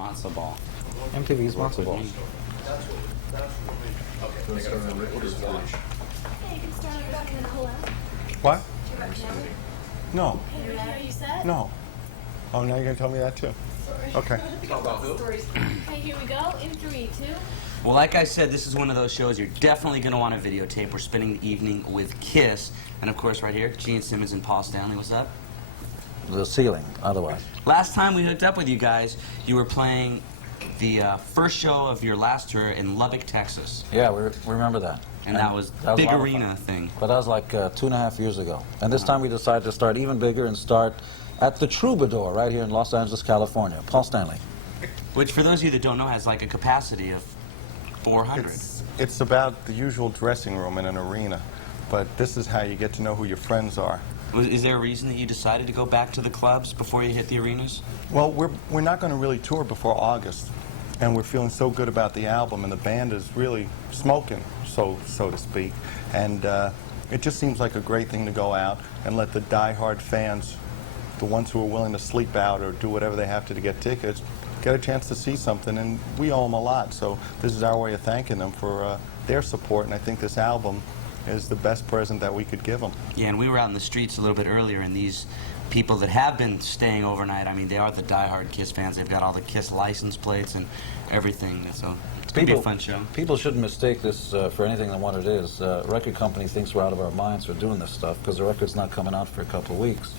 matzo ball. MTV's matzo ball. Okay, they got a reporter's watch. Hey, you can start on back and then pull out. What? Do you recommend it? No. Can you hear you said? No. Oh, now you're going to tell me that too? Sorry. Okay. Talk about who? Okay, here we go. In 3, 2. Well, like I said, this is one of those shows you're definitely going to want to videotape. We're spending the evening with Kiss. And of course, right here, Gene Simmons and Paul Stanley. What's up? The ceiling, otherwise. Last time we hooked up with you guys, you were playing the first show of your last tour in Lubbock, Texas. Yeah, we remember that. And that was a big lot of arena fun. thing. But that was like 2.5 years ago. And this time we decided to start even bigger and start at the Troubadour right here in Los Angeles, California. Paul Stanley. Which, for those of you that don't know, has like a capacity of 400. It's about the usual dressing room in an arena, but this is how you get to know who your friends are. Is there a reason that you decided to go back to the clubs before you hit the arenas? Well, we're not going to really tour before August, and we're feeling so good about the album, and the band is really smoking, so to speak. And it just seems like a great thing to go out and let the die-hard fans, the ones who are willing to sleep out or do whatever they have to get tickets, get a chance to see something. And we owe them a lot, so this is our way of thanking them for their support. And I think this album is the best present that we could give them. Yeah, and we were out in the streets a little bit earlier, and these people that have been staying overnight, I mean, they are the die-hard Kiss fans. They've got all the Kiss license plates and everything, so it's going to be a fun show. People shouldn't mistake this for anything than what it is. Record company thinks we're out of our minds for doing this stuff because the record's not coming out for a couple of weeks.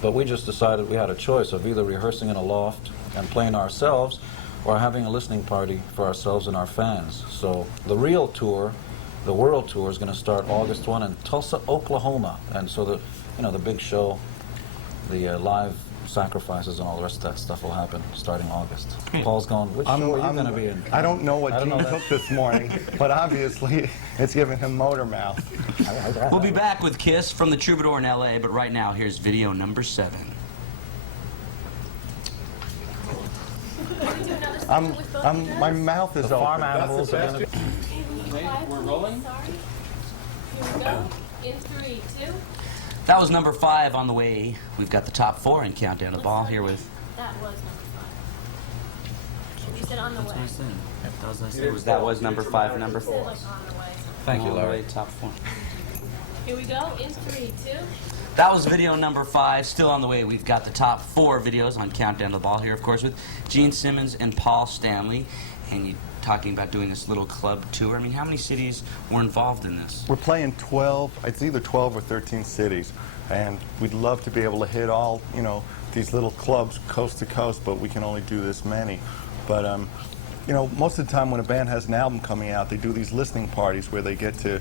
But we just decided we had a choice of either rehearsing in a loft and playing ourselves or having a listening party for ourselves and our fans. So the real tour, the world tour, is going to start August 1 in Tulsa, Oklahoma. And so the big show, the live sacrifices and all the rest of that stuff will happen starting August. Paul's going, which show are you going to be in? I don't know what Gene that. took this morning, but obviously it's giving him motor mouth. We'll be back with Kiss from the Troubadour in L.A., but right now, here's video number 7. My mouth is The farm open. animals are going to be... We're rolling? Sorry. Here we go. In 3, 2. That was number 5 on the way. We've got the top 4 in Countdown to the Ball here with... That was number 5. You said on the way. That was number 5 and number You said 4. like on the way. Thank you, On the way, Larry. top 4. Here we go. In 3, 2. That was video number 5, still on the way. We've got the top 4 videos on Countdown to the Ball here, of course, with Gene Simmons and Paul Stanley. And you talking about doing this little club tour. I mean, how many cities were involved in this? We're playing 12, it's either 12 or 13 cities, and we'd love to be able to hit all, these little clubs coast to coast, but we can only do this many. But, most of the time when a band has an album coming out, they do these listening parties where they get to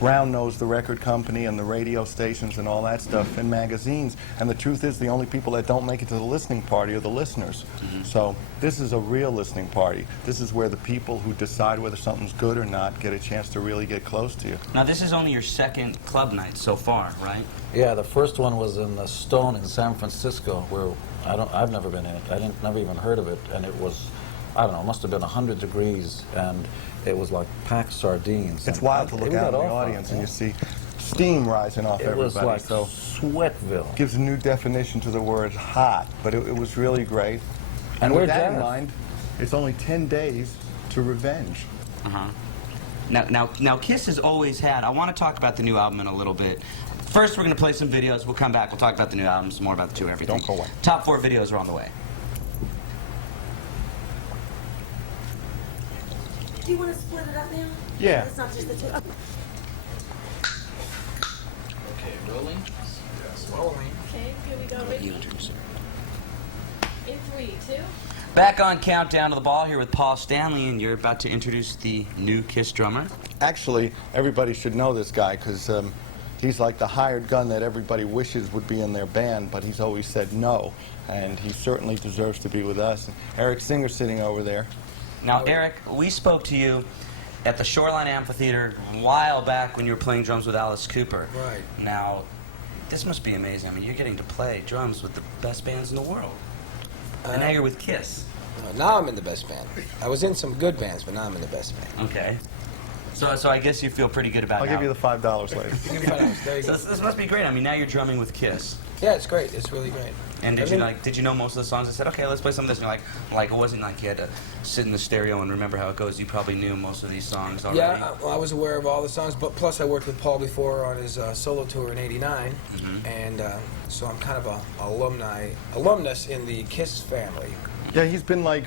brown-nose the record company and the radio stations and all that stuff in magazines. And the truth is, the only people that don't make it to the listening party are the listeners. So this is a real listening party. This is where the people who decide whether something's good or not get a chance to really get close to you. Now, this is only your 2nd club night so far, right? Yeah, the first one was in the Stone in San Francisco, where I've never been in it. I never even heard of it, and it was, I don't know, it must have been 100 degrees, and it was like packed sardines. It's And wild to look we out got in the off audience on and it. you see steam rising off It everybody. was like So Sweatville. gives a new definition to the word hot, but it was really great. And with we're that in jazzed. mind, it's only 10 days to Revenge. Uh-huh. Now, Kiss has always had... I want to talk about the new album in a little bit. First, we're going to play some videos. We'll come back. We'll talk about the new album, some more about the tour, everything. Don't go away. Top 4 videos are on the way. Do you want to split it up now? Yeah. It's not just the 2. Okay. Okay, rolling. Okay, here we go. Ready? You introduce it. In 3, 2. Back on Countdown to the Ball here with Paul Stanley, and you're about to introduce the new Kiss drummer. Actually, everybody should know this guy because he's like the hired gun that everybody wishes would be in their band, but he's always said no, and he certainly deserves to be with us. Eric Singer's sitting over there. Now, Eric, we spoke to you at the Shoreline Amphitheater a while back when you were playing drums with Alice Cooper. Right. Now, this must be amazing. I mean, you're getting to play drums with the best bands in the world. And now you're with Kiss. Now I'm in the best band. I was in some good bands, but now I'm in the best band. Okay. So I guess you feel pretty good about I'll now. give you the $5 later. There you So go. this must be great. I mean, now you're drumming with Kiss. Yeah, it's great. It's really great. And I mean- did you know most of the songs? I said, okay, let's play some of this. And you're like it wasn't like you had to sit in the stereo and remember how it goes. You probably knew most of these songs already. Yeah, I was aware of all the songs, but plus I worked with Paul before on his solo tour in '89, and so I'm kind of a alumnus in the Kiss family. Yeah, he's been like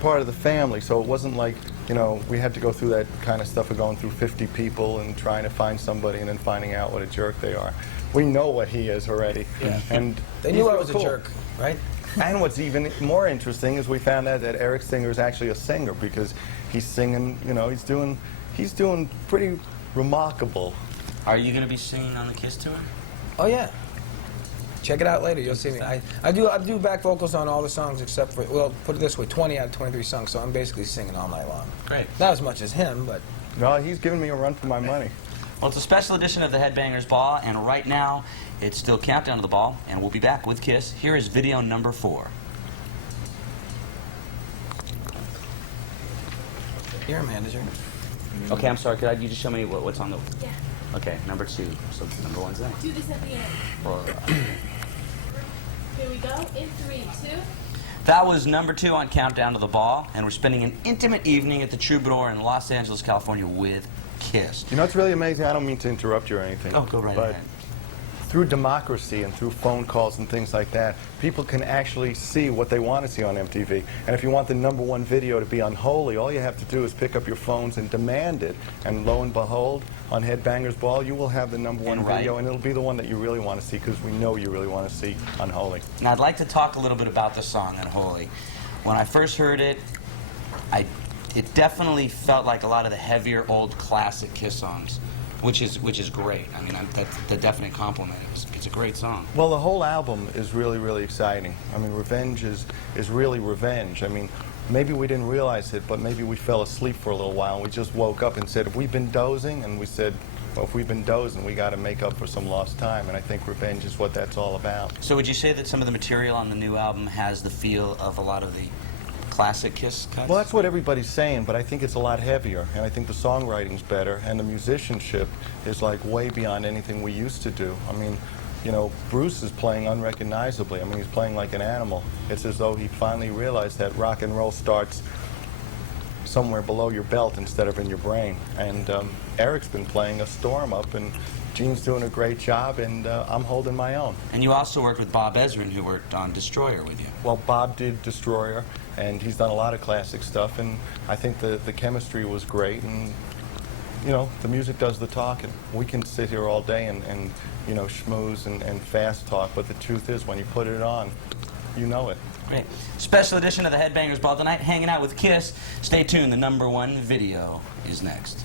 part of the family, so it wasn't like, you know, we had to go through that kind of stuff of going through 50 people and trying to find somebody and then finding out what a jerk they are. We know what he is already. Yeah. And They knew he's I real was a cool. jerk, right? And what's even more interesting is we found out that Eric Singer is actually a singer because he's singing, you know, he's doing pretty remarkable. Are you going to be singing on the Kiss tour? Oh yeah. Check it out later. You'll see me. I do back vocals on all the songs except for, well, put it this way, 20 out of 23 songs. So I'm basically singing all night long. Great. Not as much as him, but No, he's giving me a run for my money. Well, it's a special edition of the Headbangers Ball, and right now it's still Countdown to the Ball, and we'll be back with Kiss. Here is video number 4. you're a manager. Okay, I'm sorry. Could you just show me what's on the? Yeah. Okay, number 2. So number 1's next. Do this at the end. Well, Here we go. In 3, 2. that was number 2 on Countdown to the Ball, and we're spending an intimate evening at the Troubadour in Los Angeles, California with Kiss. You know, it's really amazing. I don't mean to interrupt you or anything. Oh, go right but ahead. through democracy and through phone calls and things like that, people can actually see what they want to see on MTV. And if you want the #1 video to be Unholy, all you have to do is pick up your phones and demand it. And lo and behold, on Headbangers Ball, you will have the #1 And right. video, and it'll be the one that you really want to see because we know you really want to see Unholy. Now, I'd like to talk a little bit about the song Unholy. When I first heard it, it definitely felt like a lot of the heavier old classic Kiss songs, which is great. I mean, that's the definite compliment. It's a great song. Well, the whole album is really, really exciting. I mean, Revenge is really revenge. I mean, maybe we didn't realize it, but maybe we fell asleep for a little while and we just woke up and said, have we been dozing? And we said, well, if we've been dozing, we got to make up for some lost time. And I think Revenge is what that's all about. So would you say that some of the material on the new album has the feel of a lot of the classic Kiss cuts? Well, that's what everybody's saying, but I think it's a lot heavier, and I think the songwriting's better, and the musicianship is like way beyond anything we used to do. I mean, you know, Bruce is playing unrecognizably. I mean, he's playing like an animal. It's as though he finally realized that rock and roll starts somewhere below your belt instead of in your brain. And Eric's been playing a storm up, and Gene's doing a great job, and I'm holding my own. And you also worked with Bob Ezrin, who worked on Destroyer with you. Well, Bob did Destroyer, and he's done a lot of classic stuff, and I think the chemistry was great, and, you know, the music does the talking. We can sit here all day and you know, schmooze and fast talk, but the truth is, when you put it on, you know it. Great. Special edition of the Headbangers Ball tonight, hanging out with Kiss. Stay tuned, the #1 video is next.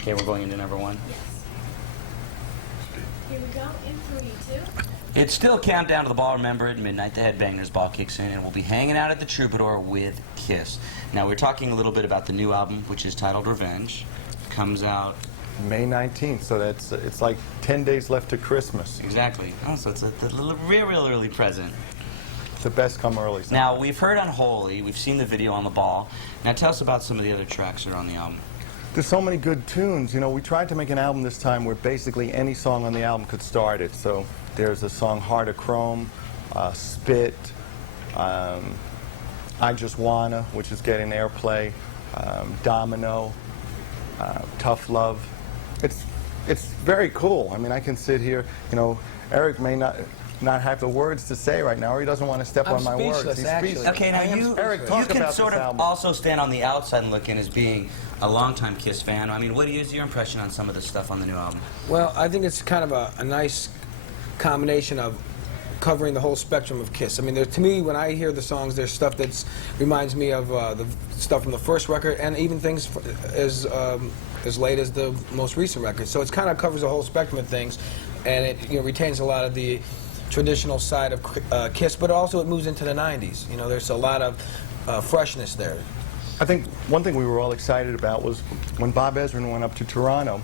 Okay, we're going into #1. Yes. Here we go. In 3, 2. It's still Countdown to the Ball. Remember, at midnight, the Headbangers Ball kicks in, and we'll be hanging out at the Troubadour with Kiss. Now, we're talking a little bit about the new album, which is titled Revenge. Comes out May 19th, so it's like 10 days left to Christmas. exactly. Oh, so it's a real early present. It's the best come early. Now, we've heard Unholy. We've seen the video on the Ball. Now, tell us about some of the other tracks that are on the album. There's so many good tunes. You know, we tried to make an album this time where basically any song on the album could start it. So there's a song Heart of Chrome, Spit, I Just Wanna, which is getting airplay, Domino, Tough Love. It's very cool. I mean, I can sit here, you know, Eric may not have the words to say right now, or he doesn't want to step I'm on my words. speechless, He's actually. speechless. Okay, now Eric, you talk can about sort this of album. also stand on the outside and look in as being a longtime Kiss fan. I mean, what is your impression on some of the stuff on the new album? Well, I think it's kind of a nice combination of covering the whole spectrum of Kiss. I mean, to me, when I hear the songs, there's stuff that reminds me of the stuff from the first record, and even things as late as the most recent record. So it kind of covers the whole spectrum of things, and it retains a lot of the traditional side of Kiss, but also it moves into the 90s. You know, there's a lot of freshness there. I think one thing we were all excited about was when Bob Ezrin went up to Toronto,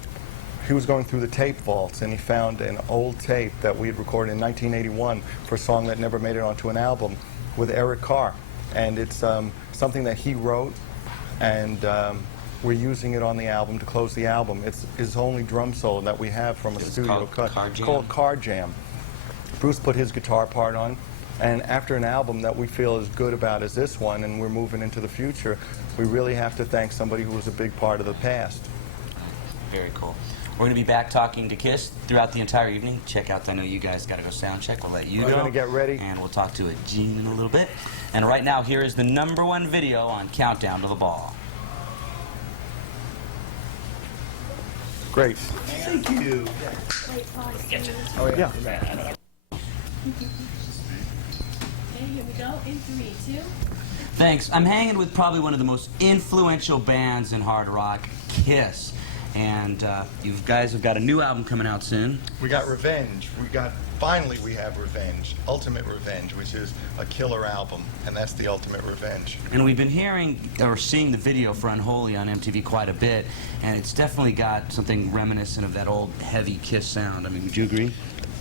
he was going through the tape vaults and he found an old tape that we had recorded in 1981 for a song that never made it onto an album with Eric Carr. And it's something that he wrote, and we're using it on the album to close the album. It's his only drum solo that we have from a studio cut. It's called Car Jam. Bruce put his guitar part on, and after an album that we feel as good about as this one, and we're moving into the future, we really have to thank somebody who was a big part of the past. Very cool. We're going to be back talking to Kiss throughout the entire evening. Check out, I know you guys got to go sound check. We'll let you We're go. going to get ready. And we'll talk to Gene in a little bit. And right now, here is the #1 video on Countdown to the Ball. Great. Wait, pause. Oh, yeah. Okay, here we go. In 3, 2. Thanks. I'm hanging with probably one of the most influential bands in hard rock, Kiss. And you guys have got a new album coming out soon. We got Revenge. Finally we have Revenge. Ultimate Revenge, which is a killer album, and that's the Ultimate Revenge. And we've been hearing or seeing the video for Unholy on MTV quite a bit, and it's definitely got something reminiscent of that old heavy Kiss sound. I mean, would you agree?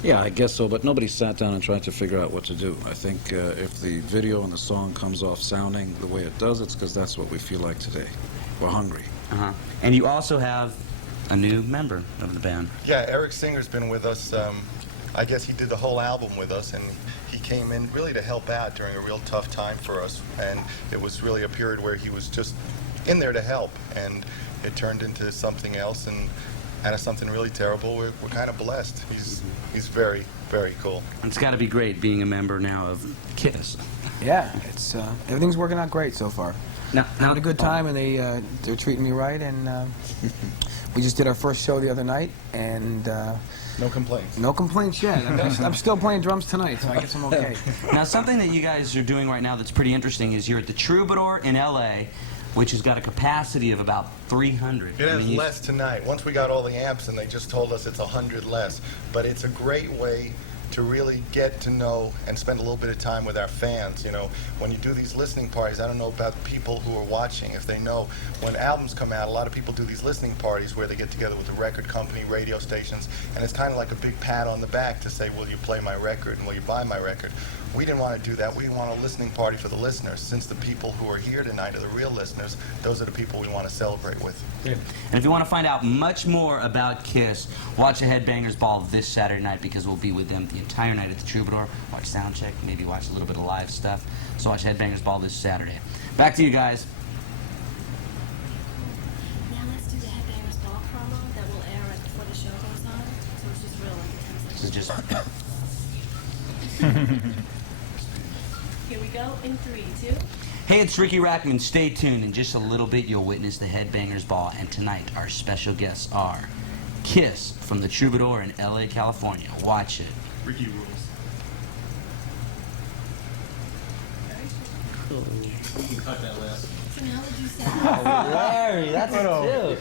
Yeah, I guess so, but nobody sat down and tried to figure out what to do. I think if the video and the song comes off sounding the way it does, it's because that's what we feel like today. We're hungry. Uh-huh. And you also have a new member of the band. Yeah, Eric Singer's been with us. I guess he did the whole album with us, and he came in really to help out during a real tough time for us. And it was really a period where he was just in there to help, and it turned into something else, and out of something really terrible. We're kind of blessed. He's very, very cool. And it's got to be great being a member now of Kiss. Yeah, it's everything's working out great so far. Now, Had a good time, and they're treating me right, and we just did our first show the other night, and No complaints. no complaints yet. I'm still playing drums tonight, so I guess I'm okay. Now, something that you guys are doing right now that's pretty interesting is you're at the Troubadour in L.A., which has got a capacity of about 300. It I has mean, less tonight. Once we got all the amps, and they just told us it's 100 less. But it's a great way to really get to know and spend a little bit of time with our fans. You know, when you do these listening parties, I don't know about people who are watching, if they know, when albums come out, a lot of people do these listening parties where they get together with the record company, radio stations, and it's kind of like a big pat on the back to say, will you play my record and will you buy my record? We didn't want to do that. We want a listening party for the listeners. Since the people who are here tonight are the real listeners, those are the people we want to celebrate with. and if you want to find out much more about Kiss, watch the Headbangers Ball this Saturday night, because we'll be with them the entire night at the Troubadour. Watch soundcheck, maybe watch a little bit of live stuff. So watch Headbangers Ball this Saturday. Back to you guys. Now let's do the Headbangers Ball promo that will air right before the show goes on. So it's just real, like 10 This is seconds. just. Here we go. In 3, 2. Hey, it's Ricky Rackman. Stay tuned. In just a little bit, you'll witness the Headbangers Ball. And tonight, our special guests are Kiss from the Troubadour in L.A., California. Watch it. Ricky rules. You can cut that last one. So now would you say? Larry, that's a joke.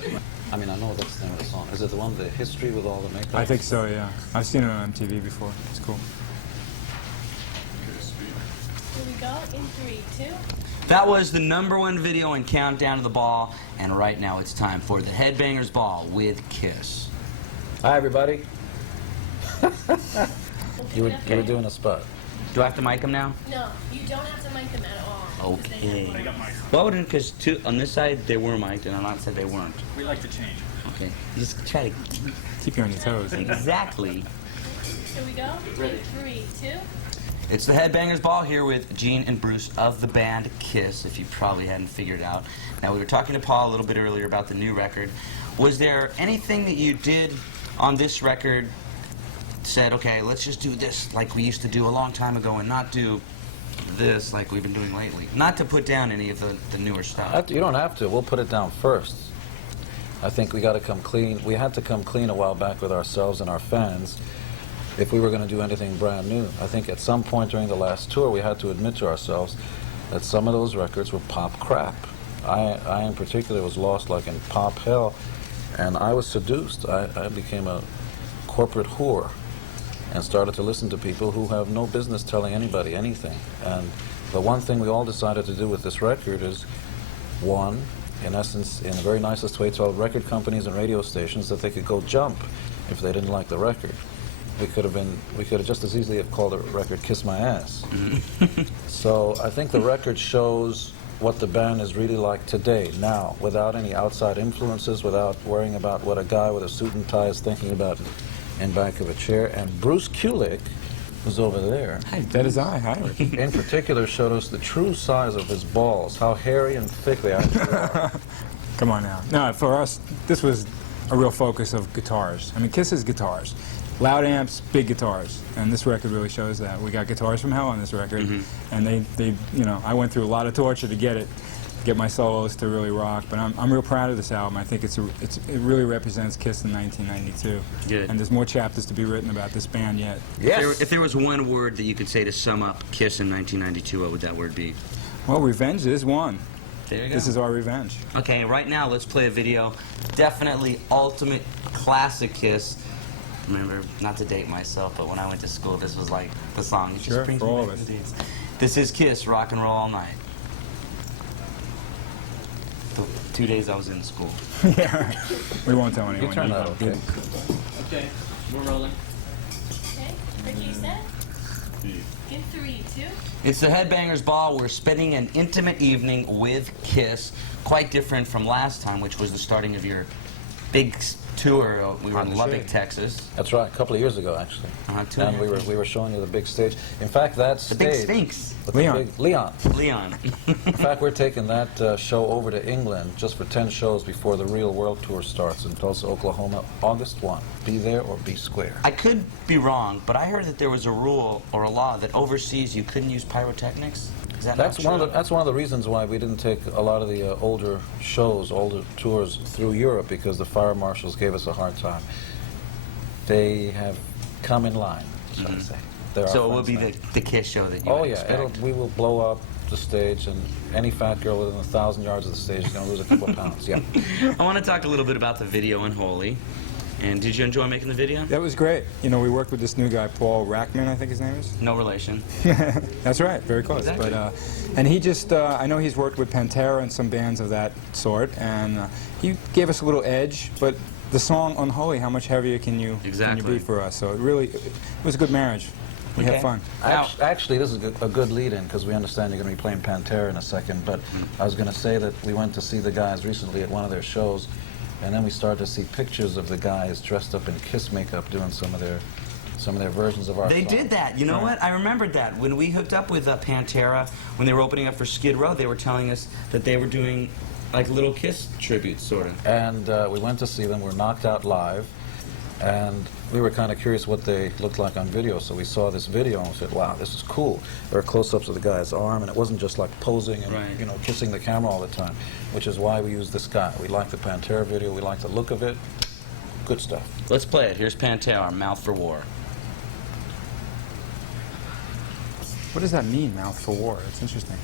I mean, I know that's the name of the song. Is it the one, the history with all the makeup? I think so, yeah. I've seen it on MTV before. It's cool. Here we go. In 3, 2. That was the #1 video in Countdown to the Ball. And right now, it's time for the Headbangers Ball with Kiss. Hi, everybody. You were Okay. doing a spot. Do I have to mic them now? No, you don't have to mic them at all. because they Okay. have- Well, because on this side they were mic'd, and on that side they weren't. We like to change. Okay. Just try to Keep you on your toes. exactly. Here we go. In 3, 2. It's the Headbangers Ball here with Gene and Bruce of the band Kiss, if you probably hadn't figured it out. Now, we were talking to Paul a little bit earlier about the new record. Was there anything that you did on this record said, okay, let's just do this like we used to do a long time ago and not do this like we've been doing lately? Not to put down any of the newer stuff. You don't have to. We'll put it down first. I think we got to come clean. We had to come clean a while back with ourselves and our fans if we were going to do anything brand new. I think at some point during the last tour, we had to admit to ourselves that some of those records were pop crap. I in particular was lost like in pop hell, and I was seduced. I became a corporate whore and started to listen to people who have no business telling anybody anything. And the one thing we all decided to do with this record is one, in essence, in the very nicest way, told record companies and radio stations that they could go jump if they didn't like the record. We could have just as easily have called the record "Kiss My Ass." So I think the record shows what the band is really like today, now, without any outside influences, without worrying about what a guy with a suit and tie is thinking about in back of a chair. And Bruce Kulick, who's over there, That is I. Hi. in particular, showed us the true size of his balls, how hairy and thick they actually are. Come on now. No, for us, this was a real focus of guitars. I mean, Kiss is guitars. Loud amps, big guitars, and this record really shows that. We got Guitars from Hell on this record, and they, you know, I went through a lot of torture to get my solos to really rock. But I'm real proud of this album. I think it really represents Kiss in 1992. Good. And there's more chapters to be written about this band yet. If there was one word that you could say to sum up Kiss in 1992, what would that word be? Well, revenge is one. There you go. This is our revenge. Okay, right now let's play a video. Definitely ultimate classic Kiss. Remember, not to date myself, but when I went to school, this was like the song. It just Sure, brings for me all back of us. to days. This is Kiss, Rock and Roll All Night. The 2 days I was in school. Yeah, we won't tell anyone. You turned out okay. Okay, we're rolling. Okay, Ricky, you set? In 3, 2. It's the Headbangers Ball. We're spending an intimate evening with Kiss. Quite different from last time, which was the starting of your big tour. We were in Lubbock, Texas. That's right, a couple of years ago, actually. Two And years. we were showing you the big stage. In fact, that The stage... big Sphinx. with the Leon. Leon. Leon. In fact, we're taking that show over to England just for 10 shows before the real world tour starts in Tulsa, Oklahoma, August 1. Be there or be square. I could be wrong, but I heard that there was a rule or a law that overseas you couldn't use pyrotechnics. Is that That's not true? that's one of the reasons why we didn't take a lot of the older shows, older tours through Europe, because the fire marshals gave us a hard time. They have come in line, shall I say. They're our So it will friends be now. the Kiss show that you Oh would yeah, expect. we will blow up the stage, and any fat girl within 1,000 yards of the stage is going to lose a couple of pounds. Yeah. I want to talk a little bit about the video Unholy. And did you enjoy making the video? That was great. You know, we worked with this new guy, Paul Rackman, I think his name is. No relation. That's right, very close. Exactly. But and he just, I know he's worked with Pantera and some bands of that sort, and he gave us a little edge. But the song Unholy, how much heavier can you Exactly. be for us? So it was a good marriage. We Okay. had fun. Now- Actually, this is a good lead-in, because we understand you're going to be playing Pantera in a second, but I was going to say that we went to see the guys recently at one of their shows, and then we started to see pictures of the guys dressed up in Kiss makeup doing some of their versions of our They songs. did that. You know what? I remembered that. When we hooked up with Pantera, when they were opening up for Skid Row, they were telling us that they were doing like little Kiss tributes, sort of. And we went to see them. We were knocked out live, and we were kind of curious what they looked like on video, so we saw this video and we said, wow, this is cool. There were close-ups of the guy's arm, and it wasn't just like posing and Right. you know, kissing the camera all the time, which is why we used this guy. We liked the Pantera video, we liked the look of it. Good stuff. Let's play it. Here's Pantera, Mouth for War. What does that mean, Mouth for War? It's interesting.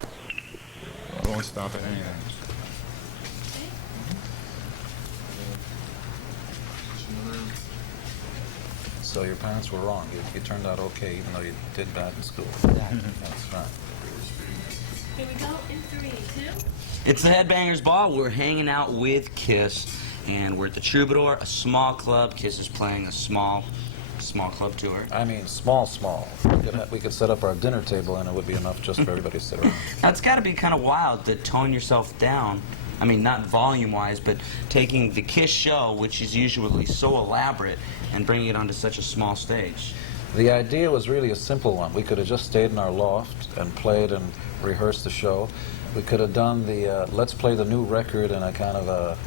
I won't stop at anything. So your parents were wrong. You turned out okay, even though you did bad in school. That's right. Here we go. In 3, 2. It's the Headbangers Ball. We're hanging out with Kiss, and we're at the Troubadour, a small club. Kiss is playing a small club tour. I mean, small. We could set up our dinner table, and it would be enough just for everybody to sit around. Now, it's got to be kind of wild to tone yourself down. I mean, not volume-wise, but taking the Kiss show, which is usually so elaborate, and bringing it onto such a small stage. The idea was really a simple one. We could have just stayed in our loft and played and rehearsed the show. We could have done the let's play the new record in a kind of a,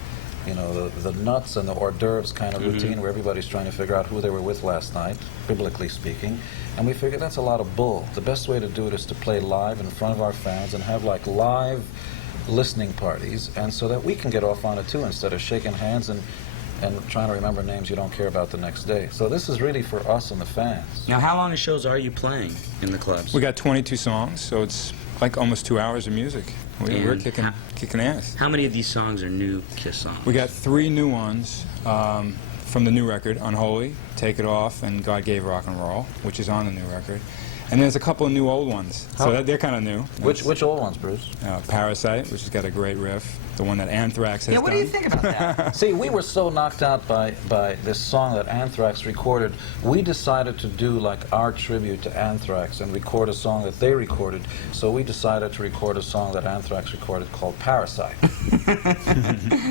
you know, the nuts and the hors d'oeuvres kind of routine where everybody's trying to figure out who they were with last night, biblically speaking. And we figured that's a lot of bull. The best way to do it is to play live in front of our fans and have like live listening parties, and so that we can get off on it too, instead of shaking hands and and trying to remember names you don't care about the next day. So this is really for us and the fans. Now, how long of shows are you playing in the clubs? We got 22 songs, so it's like almost 2 hours of music. We're And kicking ass. How many of these songs are new Kiss songs? We got 3 new ones from the new record, Unholy, Take It Off, and God Gave Rock and Roll, which is on the new record. And there's a couple of new old ones, so they're kind of new. Which old ones, Bruce? Parasite, which has got a great riff, the one that Anthrax has Yeah, what done. do you think about that? See, we were so knocked out by this song that Anthrax recorded, we decided to do like our tribute to Anthrax and record a song that they recorded. So we decided to record a song that Anthrax recorded called Parasite.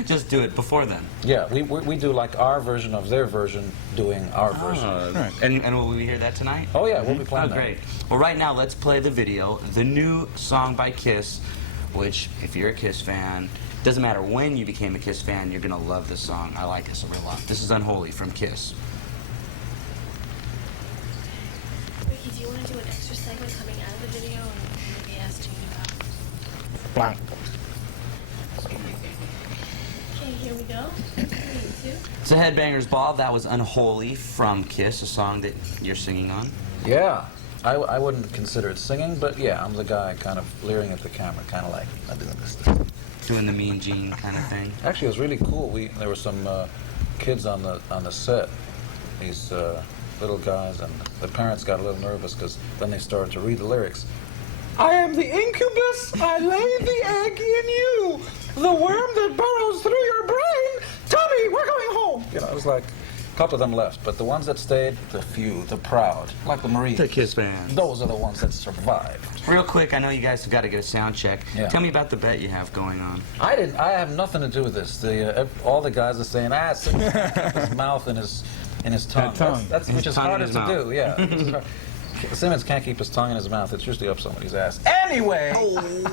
Just do it before then. Yeah, we do like our version of their version doing our version. Right. And will we hear that tonight? Oh yeah, we'll be playing Oh, that. great. Well, right now, let's play the video, the new song by Kiss, which, if you're a Kiss fan, doesn't matter when you became a Kiss fan, you're going to love this song. I like this a real lot. This is Unholy from Kiss. Ricky, do you want to do an extra segment coming out of the video and maybe ask Gene about? Blank. Okay, here we go. 3, 2. It's a Headbangers Ball. That was Unholy from Kiss, a song that you're singing on. Yeah, I wouldn't consider it singing, but yeah, I'm the guy kind of leering at the camera, kind of like, I'm doing this thing. Doing the Mean Gene kind of thing. Actually, it was really cool. There were some kids on the set, these little guys, and the parents got a little nervous because then they started to read the lyrics. I am the incubus, I lay the egg in you, the worm that burrows through your brain. Tommy, we're going home. You know, it was like, a couple of them left, but the ones that stayed, the few, the proud, like the Marines. The Kiss fans. Those are the ones that survived. Real quick, I know you guys have got to get a sound check. Yeah. Tell me about the bet you have going on. I have nothing to do with this. All the guys are saying, Simmons can't keep his mouth in his tongue. tongue. That's His which is tongue in harder his to mouth. do. Yeah. Simmons can't keep his tongue in his mouth. It's usually up somebody's ass. Anyway,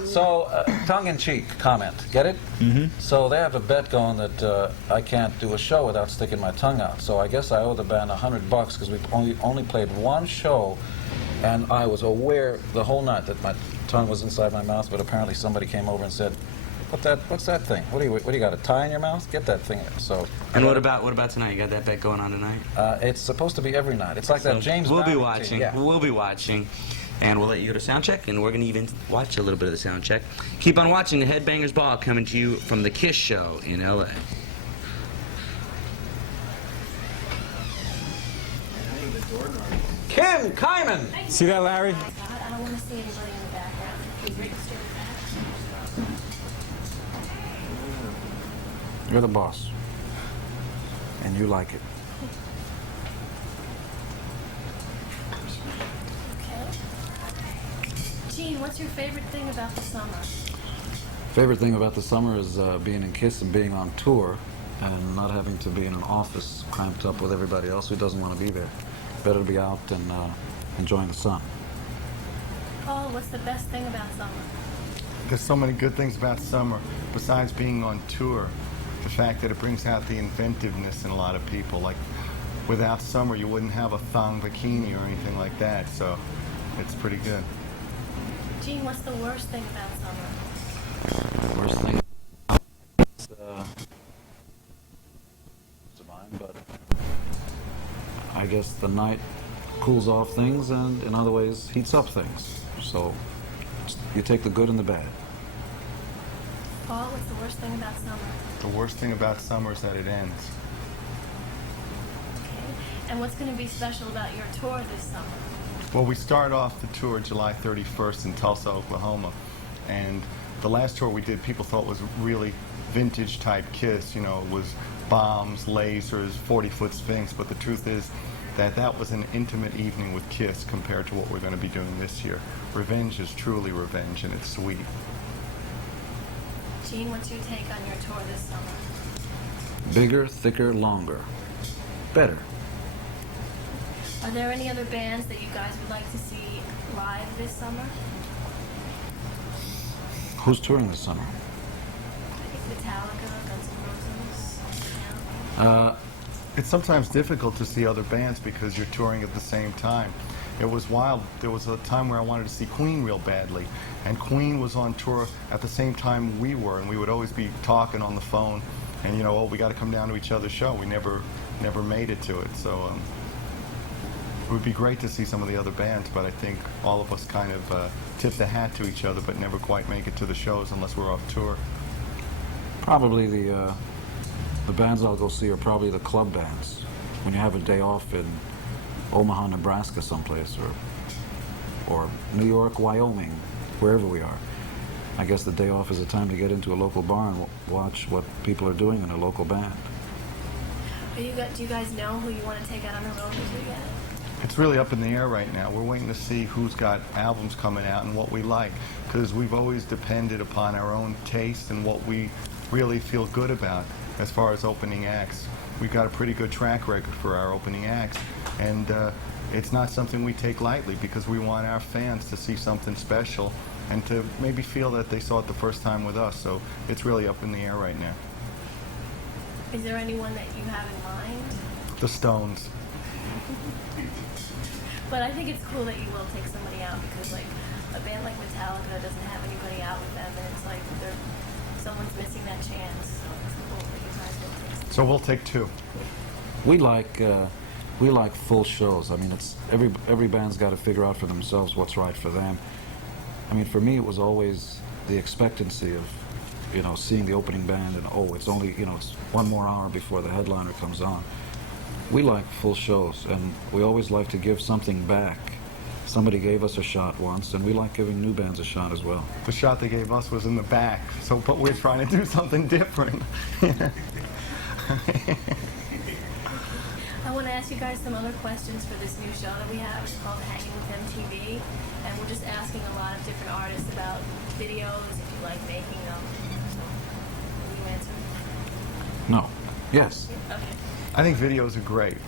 so tongue-in-cheek comment. Get it? Mm-hmm. So they have a bet going that I can't do a show without sticking my tongue out. So I guess I owe the band $100 because we've only played one show, and I was aware the whole night that my tongue was inside my mouth. But apparently somebody came over and said, "What's that thing? What do you got? A tie in your mouth? Get that thing." So. And what about tonight? You got that bet going on tonight? It's supposed to be every night. It's like that James. We'll be Brown watching. thing. Yeah. We'll be watching. And we'll let you go to sound check, and we're going to even watch a little bit of the sound check. Keep on watching the Headbangers Ball coming to you from the Kiss Show in L.A. Kim Kyman. See that, Larry? God, I don't want to see anybody in the background. Please Rick, stay back. You're the boss, and you like it. Okay. Gene, what's your favorite thing about the summer? Favorite thing about the summer is being in Kiss and being on tour, and not having to be in an office cramped up with everybody else who doesn't want to be there. Better to be out and enjoying the sun. Paul, what's the best thing about summer? There's so many good things about summer, besides being on tour. The fact that it brings out the inventiveness in a lot of people. Like, without summer, you wouldn't have a thong bikini or anything like that, so it's pretty good. Gene, what's the worst thing about summer? Worst thing is mine, but I guess the night cools off things and in other ways heats up things. So you take the good and the bad. Paul, what's the worst thing about summer? The worst thing about summer is that it ends. Okay. And what's going to be special about your tour this summer? Well, we start off the tour July 31st in Tulsa, Oklahoma, and the last tour we did, people thought was really vintage type Kiss. You know, it was bombs, lasers, 40-foot Sphinx, but the truth is that that was an intimate evening with Kiss compared to what we're going to be doing this year. Revenge is truly revenge, and it's sweet. Gene, what's your take on your tour this summer? Bigger, thicker, longer. Better. Are there any other bands that you guys would like to see live this summer? Who's touring this summer? I think Metallica, Guns N' Roses, yeah. It's sometimes difficult to see other bands because you're touring at the same time. It was wild. There was a time where I wanted to see Queen real badly, and Queen was on tour at the same time we were, and we would always be talking on the phone, And oh, we got to come down to each other's show. We never made it to it. So it would be great to see some of the other bands, but I think all of us kind of tip the hat to each other, but never quite make it to the shows unless we're off tour. Probably the bands I'll go see are probably the club bands. When you have a day off in Omaha, Nebraska someplace, or New York, Wyoming, wherever we are. I guess the day off is a time to get into a local bar and watch what people are doing in a local band. Do you guys know who you want to take out on the road with you yet? It's really up in the air right now. We're waiting to see who's got albums coming out and what we like, because we've always depended upon our own taste and what we really feel good about as far as opening acts. We've got a pretty good track record for our opening acts, and it's not something we take lightly, because we want our fans to see something special and to maybe feel that they saw it the first time with us. So it's really up in the air right now. Is there anyone that you have in mind? The Stones. But I think it's cool that you will take somebody out, because like a band like Metallica doesn't have anybody out with them, and it's like someone's missing that chance. So it's cool that you guys will take somebody. So we'll take two. We like full shows. I mean, it's every band's got to figure out for themselves what's right for them. I mean, for me, it was always the expectancy of, seeing the opening band and, oh, it's only, it's one more hour before the headliner comes on. We like full shows, and we always like to give something back. Somebody gave us a shot once, and we like giving new bands a shot as well. The shot they gave us was in the back, but we're trying to do something different. I want to ask you guys some other questions for this new show that we have. It's called Hanging with MTV, and we're just asking a lot of different artists about videos, if you like making them. So, will you answer? No. Yes. Okay. I think videos are great,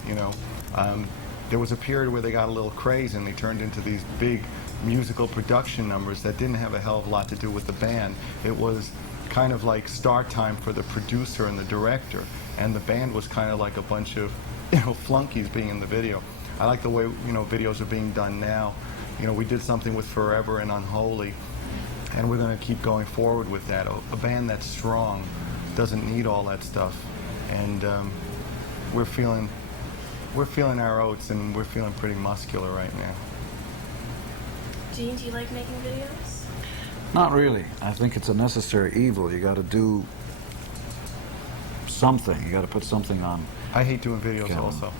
There was a period where they got a little crazy and they turned into these big musical production numbers that didn't have a hell of a lot to do with the band. It was kind of like start time for the producer and the director, and the band was kind of like a bunch of flunkies being in the video. I like the way videos are being done now. We did something with Forever and Unholy, and we're going to keep going forward with that. A band that's strong doesn't need all that stuff, and we're feeling our oats, and we're feeling pretty muscular right now. Gene, do you like making videos? Not really. I think it's a necessary evil. You got to do something. You got to put something on. I hate doing videos Kevin. also.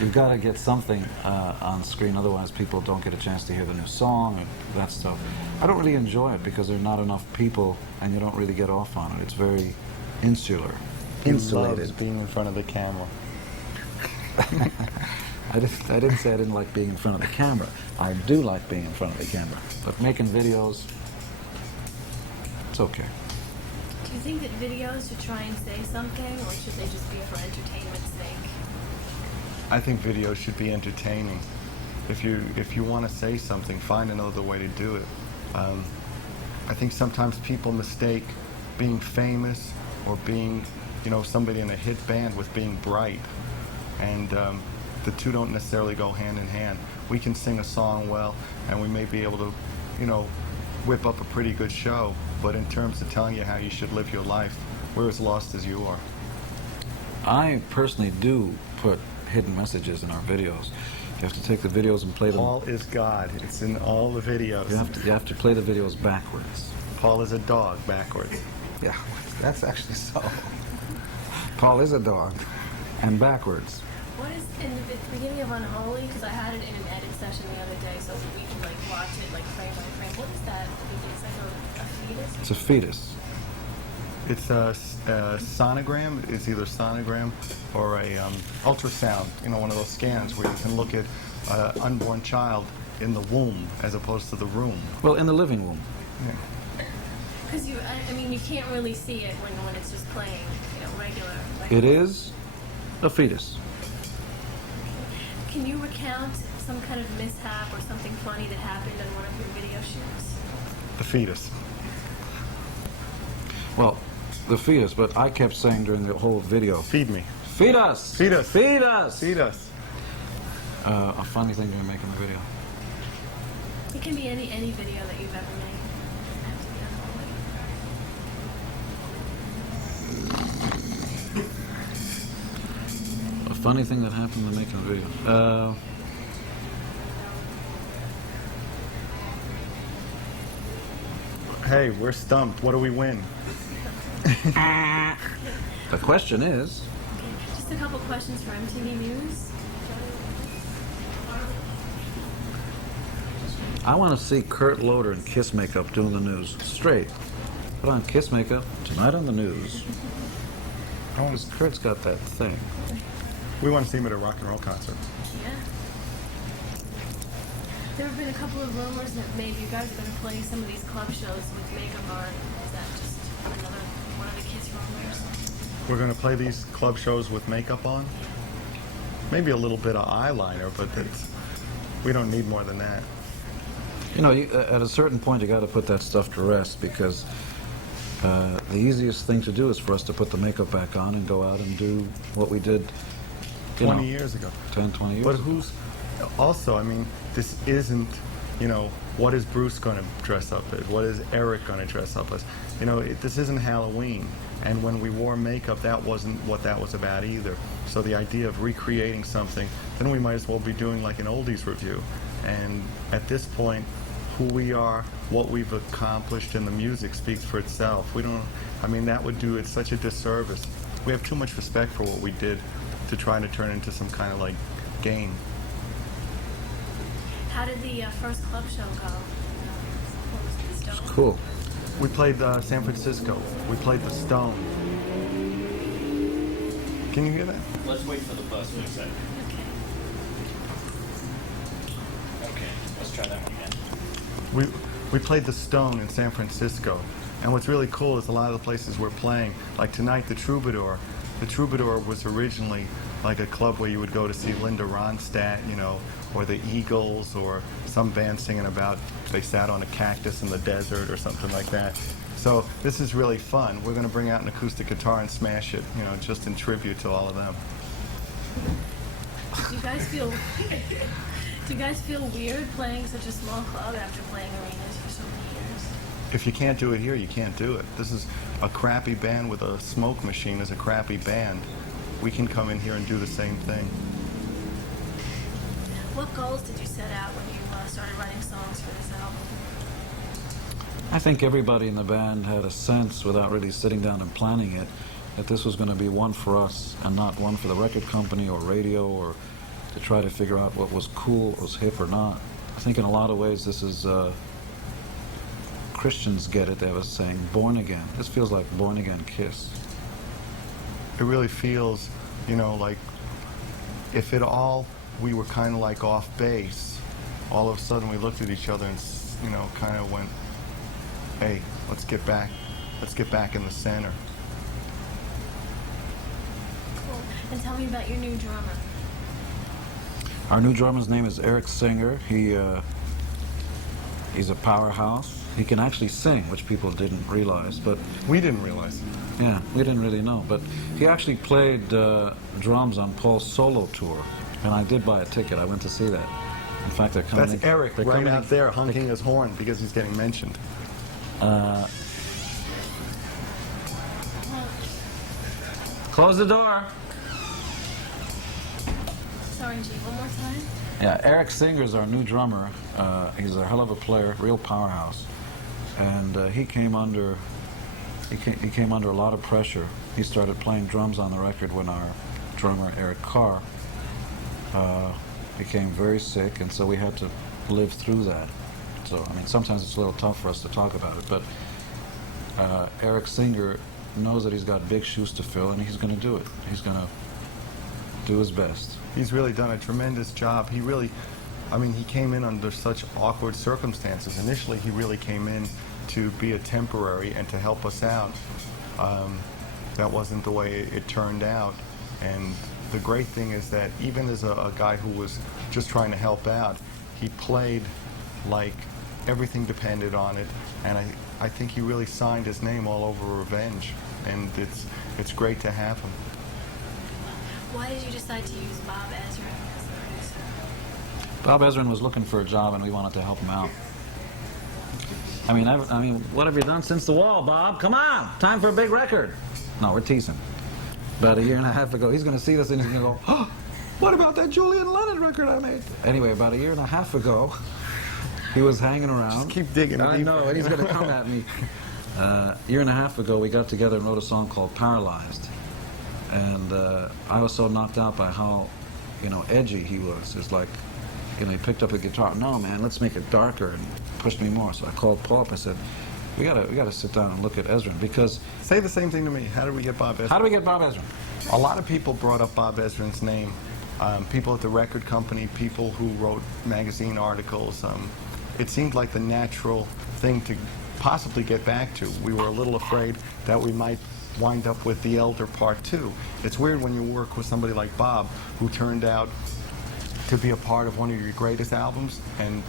You've got to get something on screen, otherwise people don't get a chance to hear the new song and that stuff. I don't really enjoy it because there are not enough people, and you don't really get off on it. It's very insular, He insulated. loves being in front of the camera. I didn't say I didn't like being in front of the camera. I do like being in front of the camera, but making videos, it's okay. Do you think that videos should try and say something, or should they just be for entertainment's sake? I think videos should be entertaining. If you want to say something, find another way to do it. I think sometimes people mistake being famous or being, somebody in a hit band with being bright, and the two don't necessarily go hand in hand. We can sing a song well, and we may be able to, whip up a pretty good show, but in terms of telling you how you should live your life, we're as lost as you are. I personally do put hidden messages in our videos. You have to take the videos and play them. Paul is God. It's in all the videos. You have to play the videos backwards. Paul is a dog backwards. Yeah, that's actually so. Paul is a dog, and backwards. What is in the beginning of Unholy? Because I had it in an edit session the other day, so we can watch it frame by frame. What is that? It's like a fetus. It's a fetus. It's a sonogram. It's either sonogram or a ultrasound. One of those scans where you can look at an unborn child in the womb as opposed to the room. Well, in the living room. Yeah. Because you can't really see it when it's just playing, regular. It is a fetus. Can you recount some kind of mishap or something funny that happened in one of your video shoots? The fetus. Well, the fetus, but I kept saying during the whole video, Feed me. feed us! Feed us. Feed us! Feed us. A funny thing to make in the video. It can be any video that you've ever made. It doesn't have to be Unholy. Funny thing that happened in the making of the video. Hey, we're stumped. What do we win? The question is, Just a couple questions for MTV News. I want to see Kurt Loder in Kiss makeup doing the news straight. Put on Kiss makeup tonight on the news. Because Kurt's got that thing. We want to see him at a rock and roll concert. Yeah. There have been a couple of rumors that maybe you guys are going to play some of these club shows with makeup on. Is that just another one of the Kiss rumors? We're going to play these club shows with makeup on. Maybe a little bit of eyeliner, but we don't need more than that. You know, at a certain point, you got to put that stuff to rest because the easiest thing to do is for us to put the makeup back on and go out and do what we did 20 years ago. 10, 20 years But ago. who's also, I mean, this isn't, you know, what is Bruce going to dress up as? What is Eric going to dress up as? You know, this isn't Halloween. And when we wore makeup, that wasn't what that was about either. So the idea of recreating something, then we might as well be doing like an oldies review. And at this point, who we are, what we've accomplished, and the music speaks for itself. We don't, I mean, that would do it such a disservice. We have too much respect for what we did to try to turn into some kind of like game. How did the first club show go? What was the Stone? Cool. We played San Francisco. We played the Stone. Can you hear that? Let's wait for the bus for a second. Okay, let's try that one again. We played the Stone in San Francisco. And what's really cool is a lot of the places we're playing, like tonight, the Troubadour. The Troubadour was originally like a club where you would go to see Linda Ronstadt, you know, or the Eagles, or some band singing about they sat on a cactus in the desert or something like that. So this is really fun. We're going to bring out an acoustic guitar and smash it, you know, just in tribute to all of them. Do you guys feel weird playing such a small club after playing arenas for so many years? If you can't do it here, you can't do it. This is a crappy band with a smoke machine is a crappy band. We can come in here and do the same thing. What goals did you set out when you started writing songs for this album? I think everybody in the band had a sense, without really sitting down and planning it, that this was going to be one for us and not one for the record company or radio or to try to figure out what was cool, what was hip or not. I think in a lot of ways this is, Christians get it, they have a saying, born again. This feels like born again Kiss. It really feels, you know, like if it all, we were kind of like off base, all of a sudden we looked at each other and, you know, kind of went, hey, let's get back in the center. Cool. And tell me about your new drummer. Our new drummer's name is Eric Singer. He's a powerhouse. He can actually sing, which people didn't realize, but We didn't realize. yeah, we didn't really know. But he actually played drums on Paul's solo tour, and I did buy a ticket. I went to see that. In fact, they're coming. That's Eric they're right coming out there honking his horn because he's getting mentioned. Close the door. Sorry, G, one more time. Yeah, Eric Singer's our new drummer. He's a hell of a player, real powerhouse, and he came under a lot of pressure. He started playing drums on the record when our drummer Eric Carr became very sick, and so we had to live through that. So I mean, sometimes it's a little tough for us to talk about it, but Eric Singer knows that he's got big shoes to fill, and he's going to do it. He's going to do his best. He's really done a tremendous job. He really, I mean, he came in under such awkward circumstances. Initially, he really came in to be a temporary and to help us out. That wasn't the way it turned out. And the great thing is that even as a guy who was just trying to help out, he played like everything depended on it. And I think he really signed his name all over Revenge. And it's great to have him. Why did you decide to use Bob Ezrin as the producer? Bob Ezrin was looking for a job, and we wanted to help him out. I mean, what have you done since the wall, Bob? Come on, time for a big record. No, we're teasing. About a year and a half ago. He's going to see this and he's going to go, oh, what about that Julian Lennon record I made? Anyway, about a year and a half ago, he was hanging around. Just keep digging. I know, and he's going to come at me. A year and a half ago, we got together and wrote a song called Paralyzed. And I was so knocked out by how, edgy he was. It's like, he picked up a guitar. No, man, let's make it darker, and pushed me more. So I called Paul up. I said, we gotta sit down and look at Ezrin, because... Say the same thing to me. How did we get Bob Ezrin? How do we get Bob Ezrin? A lot of people brought up Bob Ezrin's name. People at the record company, people who wrote magazine articles. It seemed like the natural thing to possibly get back to. We were a little afraid that we might wind up with The Elder Part 2. It's weird when you work with somebody like Bob, who turned out to be a part of one of your greatest albums, and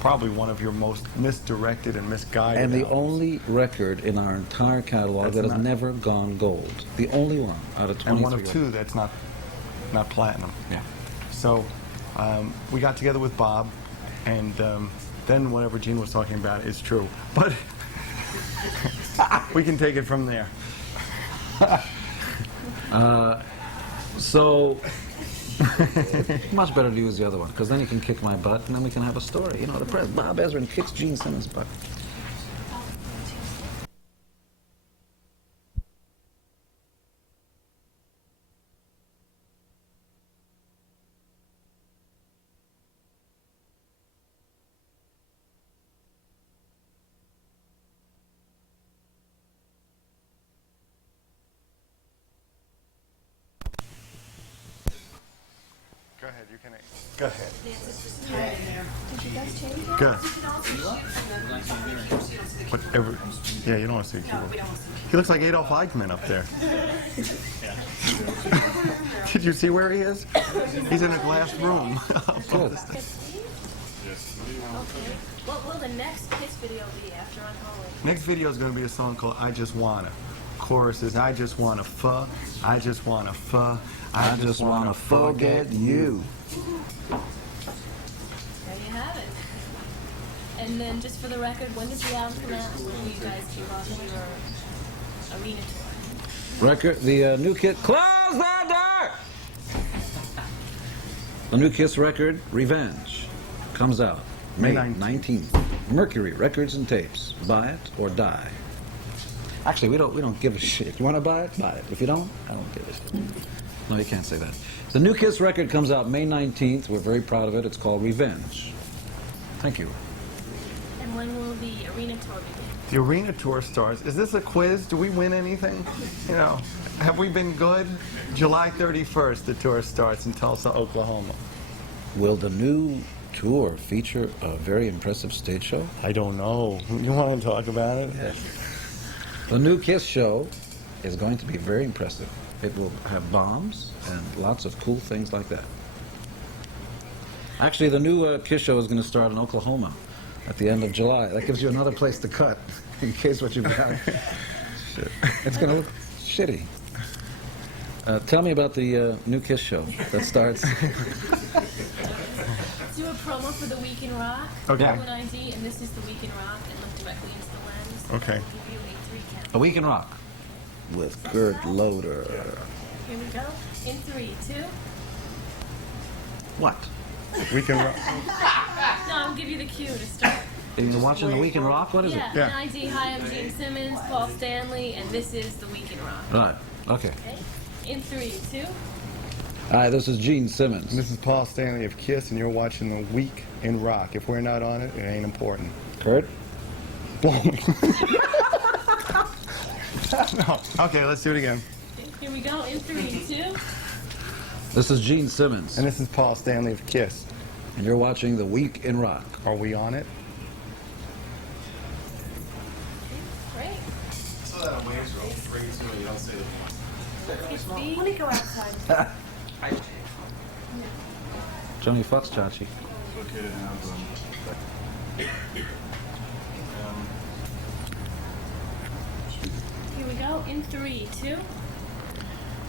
probably one of your most misdirected and misguided And the albums. only record in our entire catalog that has never gone gold. The only one out of 23. And one of two that's not platinum. Yeah. So we got together with Bob, and then whatever Gene was talking about is true. But we can take it from there. So, much better to use the other one, because then you can kick my butt, and then we can have a story. The press. Bob Ezrin kicks Gene Simmons' butt. Go ahead, you can. Go ahead. Did you guys change it? Go ahead. Whatever. Yeah, you don't want to see the keyboard. He looks like Adolf Eichmann up there. Did you see where he is? He's in a glass room. Good. Okay. What will the next Kiss video be after Unholy? Next video is going to be a song called I Just Wanna. Chorus is I just wanna fuck, I just wanna fuck, I just wanna forget you. There you have it. And then, just for the record, when does the album come out? When will you guys be launching your arena tour? Record, the new Kiss. Close that door! The new Kiss record, Revenge, comes out May May 19th. Mercury Records and Tapes. Buy it or die. Actually, we don't give a shit. If you want to buy it, buy it. If you don't, I don't give a shit. No, you can't say that. The new Kiss record comes out May 19th. We're very proud of it. It's called Revenge. Thank you. And when will the arena tour begin? The arena tour starts. Is this a quiz? Do we win anything? Have we been good? July 31st, the tour starts in Tulsa, Oklahoma. Will the new tour feature a very impressive stage show? I don't know. You want to talk about it? Yes. The new Kiss show is going to be very impressive. It will have bombs and lots of cool things like that. Actually, the new Kiss show is going to start in Oklahoma at the end of July. That gives you another place to cut in case what you've got. It's going to look shitty. Tell me about the new Kiss show that starts. Let's do a promo for the Week in Rock. Okay. Do an ID, and this is the Week in Rock, and look directly into the lens. Okay. We'll give you a 3 count. A Week in Rock with Gert Loder. Here we go. In 3, 2. What? We can. No, I'll give you the cue to start. Are you watching The Week in Rock? What is Yeah, it? Yeah. an ID. Hi, I'm Gene Simmons, Paul Stanley, and this is the Week in Rock. Right. Okay. Okay. In 3, 2. Hi, this is Gene Simmons. This is Paul Stanley of Kiss, and you're watching The Week in Rock. If we're not on it, it ain't important. Kurt? Blow me. No. Okay, let's do it again. Here we go. In 3, 2. This is Gene Simmons, And this is Paul Stanley of Kiss. and you're watching The Week in Rock. Are we on it? Great. So that on waves roll, bring it to me, you don't say the Kiss B. Let me go outside. Johnny Fox, Chachi. okay to have Here we go. In 3, 2.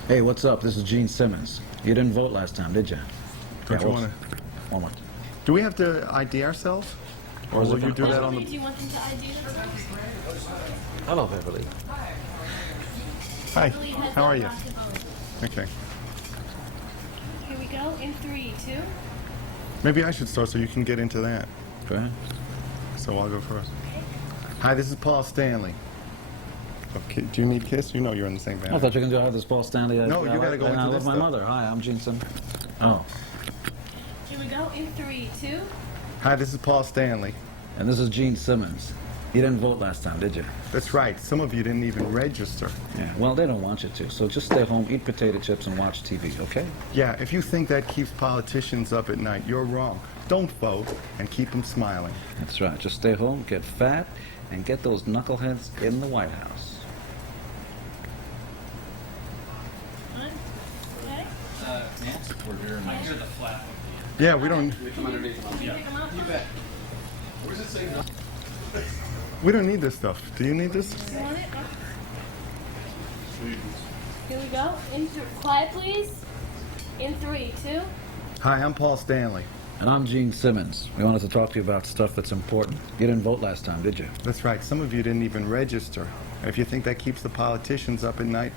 Hey, what's up? This is Gene Simmons. You didn't vote last time, did you? Don't you whoops. wanna- One more. Do we have to ID ourselves? Or is it will you gonna- do that on Do the... you want them to ID themselves? Hello, Beverly. Hi, Beverly has how are you? not to vote. Okay. Here we go. In 3, 2. Maybe I should start so you can get into that. Go ahead. So I'll go first. Hi, this is Paul Stanley. Okay, do you need Kiss? You know you're in the same band. I thought you were going to go, hi, this is Paul Stanley. No, you gotta go into I this love my stuff. mother. Hi, I'm Gene Simmons. Oh. Here we go. In 3, 2. Hi, this is Paul Stanley. And this is Gene Simmons. You didn't vote last time, did you? That's right. Some of you didn't even register. Yeah. Well, they don't want you to. So just stay home, eat potato chips, and watch TV, okay? Yeah, if you think that keeps politicians up at night, you're wrong. Don't vote and keep them smiling. That's right. Just stay home, get fat, and get those knuckleheads in the White House. One. Okay. We're here. I hear the flap of Yeah, we don't. Come underneath them. Can you pick them up? You bet. Where's it say? We don't need this stuff. Do you need this? You want it? Here we go. Quiet, please. In 3, 2. Hi, I'm Paul Stanley. And I'm Gene Simmons. We wanted to talk to you about stuff that's important. You didn't vote last time, did you? That's right. Some of you didn't even register. If you think that keeps the politicians up at night,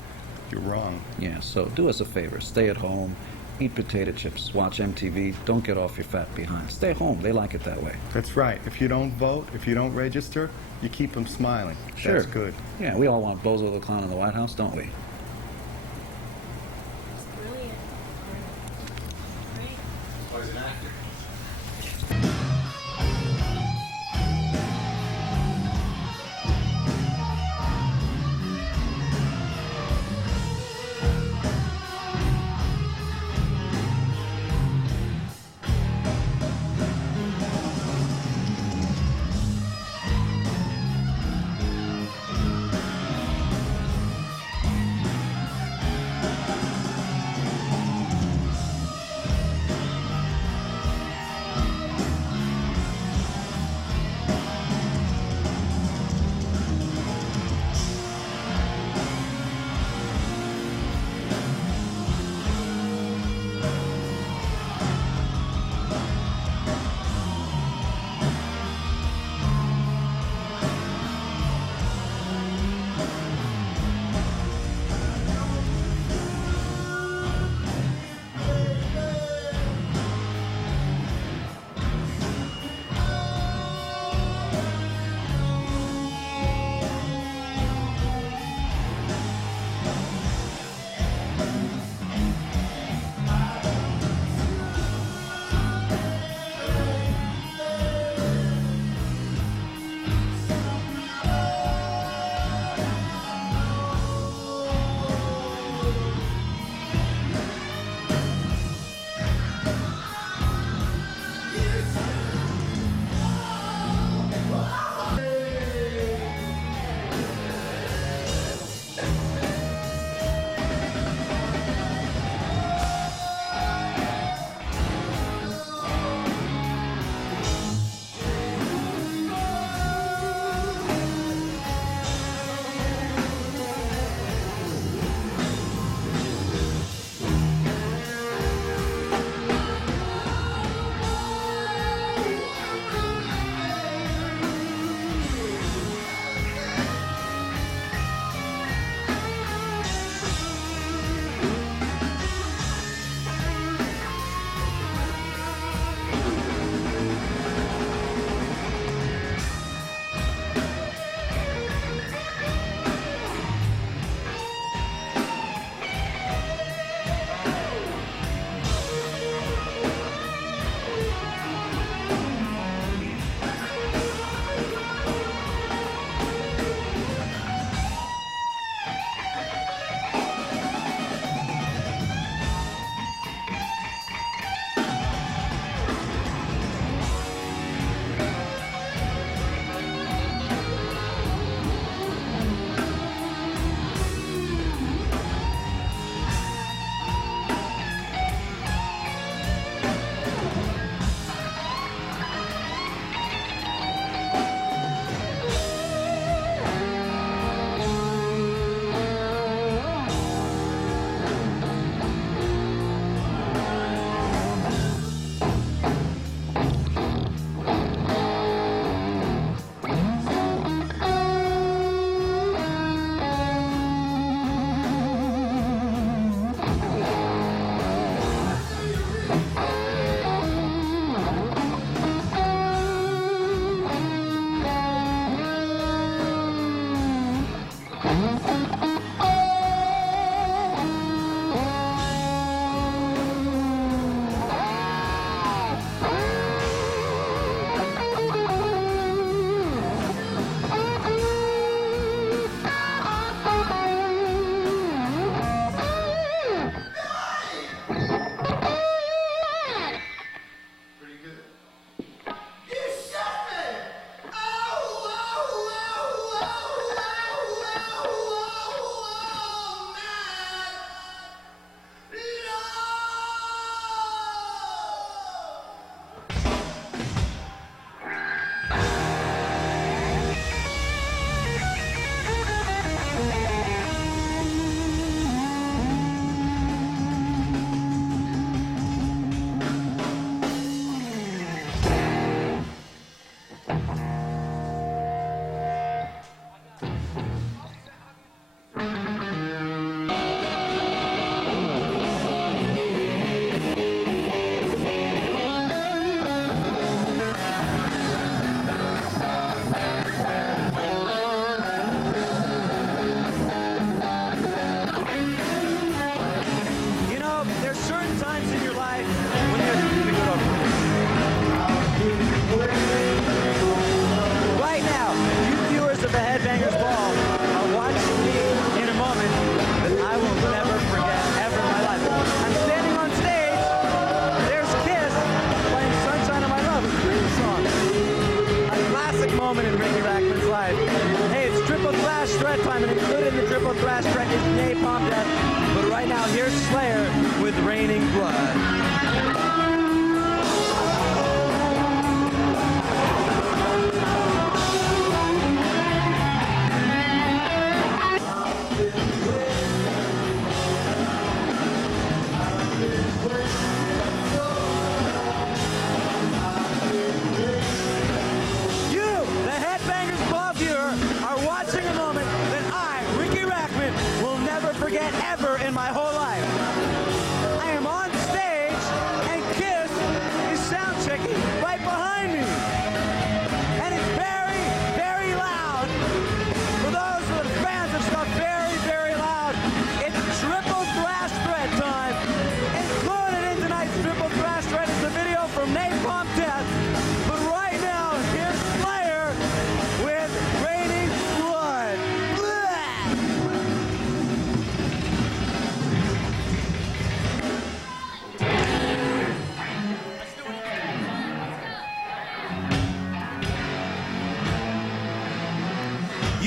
you're wrong. Yeah, so do us a favor. Stay at home, eat potato chips, watch MTV. Don't get off your fat behind. Stay home. They like it that way. That's right. If you don't vote, if you don't register, you keep them smiling. Sure. That's good. Yeah, we all want Bozo the Clown in the White House, don't we? It's brilliant. Great. Oh, he's an actor.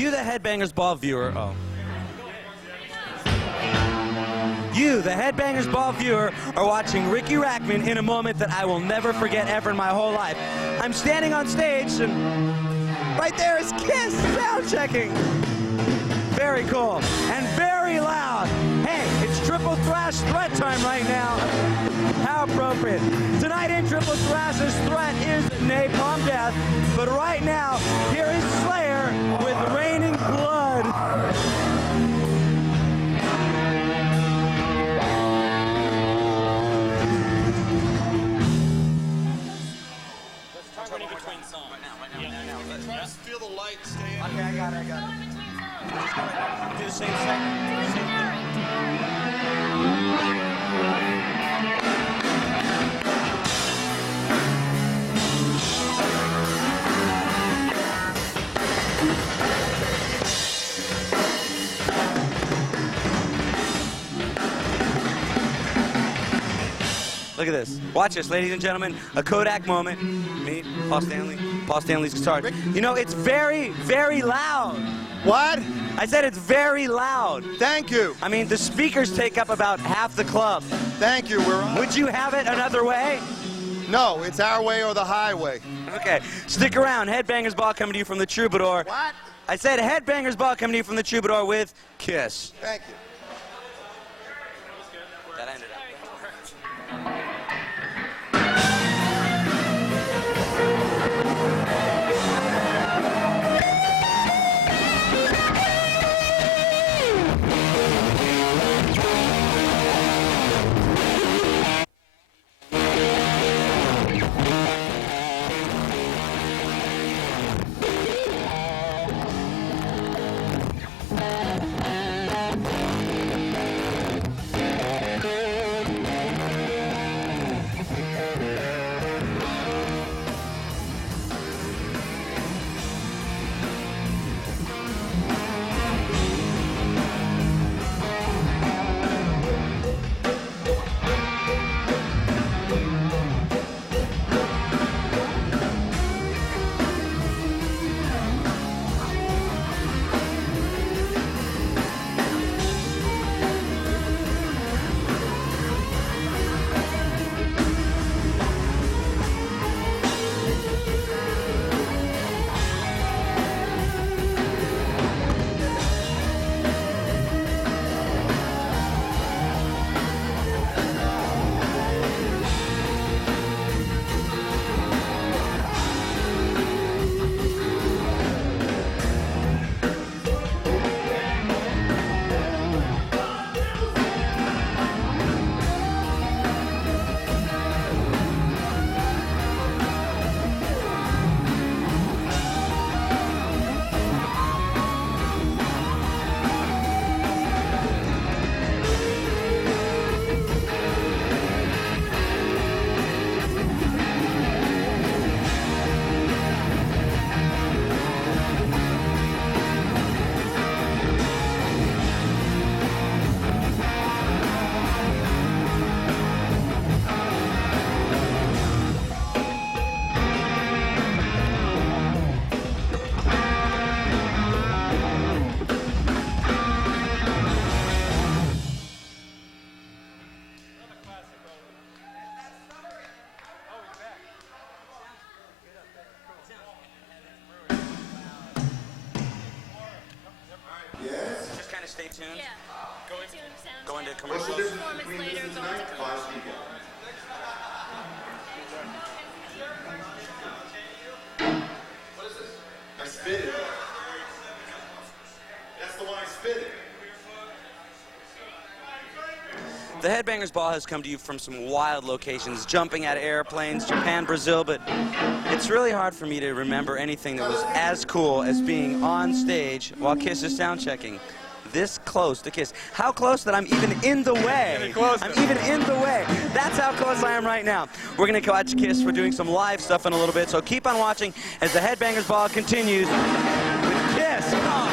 You, the Headbangers Ball viewer, You, the Headbangers Ball viewer, are watching Ricky Rackman in a moment that I will never forget ever in my whole life. I'm standing on stage, and right there is Kiss sound checking. Very cool and very loud. Hey, it's Triple Thrash Threat time right now. How appropriate. Tonight in Triple Thrash's threat is Napalm Death, but right now, here is Slayer with Raining Blood. Turn in between songs. Try to feel the light stay in. Okay, I got it. Just go in between songs. Do the same second. Do Look at this. Watch this, ladies and gentlemen. A Kodak moment. Me, Paul Stanley. Paul Stanley's guitar. You know, it's very, very loud. What? I said it's very loud. Thank you. I mean, the speakers take up about half the club. Thank you. We're on. Would you have it another way? No, it's our way or the highway. Okay, stick around. Headbangers Ball coming to you from the Troubadour. What? I said Headbangers Ball coming to you from the Troubadour with Kiss. Thank you. That ended up. stay tuned. Yeah. Stay tuned, sound Go into check. commercials. Performance later, go into commercials. What is this? I spit it. That's the one I spit it. The Headbangers Ball has come to you from some wild locations, jumping out of airplanes, Japan, Brazil, but it's really hard for me to remember anything that was as cool as being on stage while Kiss is sound checking. This close to Kiss. How close that I'm even in the way. I'm even in the way. That's how close I am right now. We're going to watch Kiss. We're doing some live stuff in a little bit, so keep on watching as the Headbangers Ball continues with Kiss. Come on.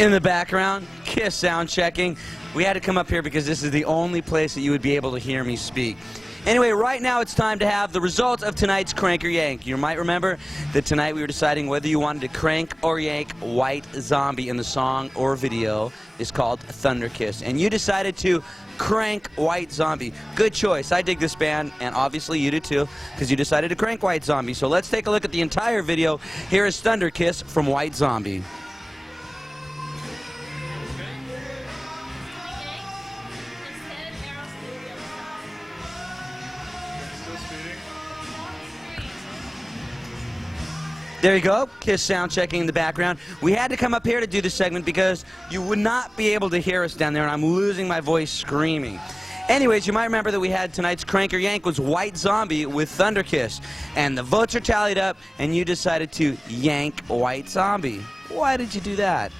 In the background, Kiss sound checking. We had to come up here because this is the only place that you would be able to hear me speak. Anyway, right now it's time to have the results of tonight's Crank or Yank. You might remember that tonight we were deciding whether you wanted to crank or yank White Zombie, in the song or video is called Thunder Kiss. And you decided to crank White Zombie. Good choice. I dig this band, and obviously you do too, because you decided to crank White Zombie. So let's take a look at the entire video. Here is Thunder Kiss from White Zombie. There you go, Kiss sound checking in the background. We had to come up here to do this segment because you would not be able to hear us down there, and I'm losing my voice screaming. Anyways, you might remember that we had tonight's Crank or Yank was White Zombie with Thunder Kiss. And the votes are tallied up, and you decided to yank White Zombie. Why did you do that?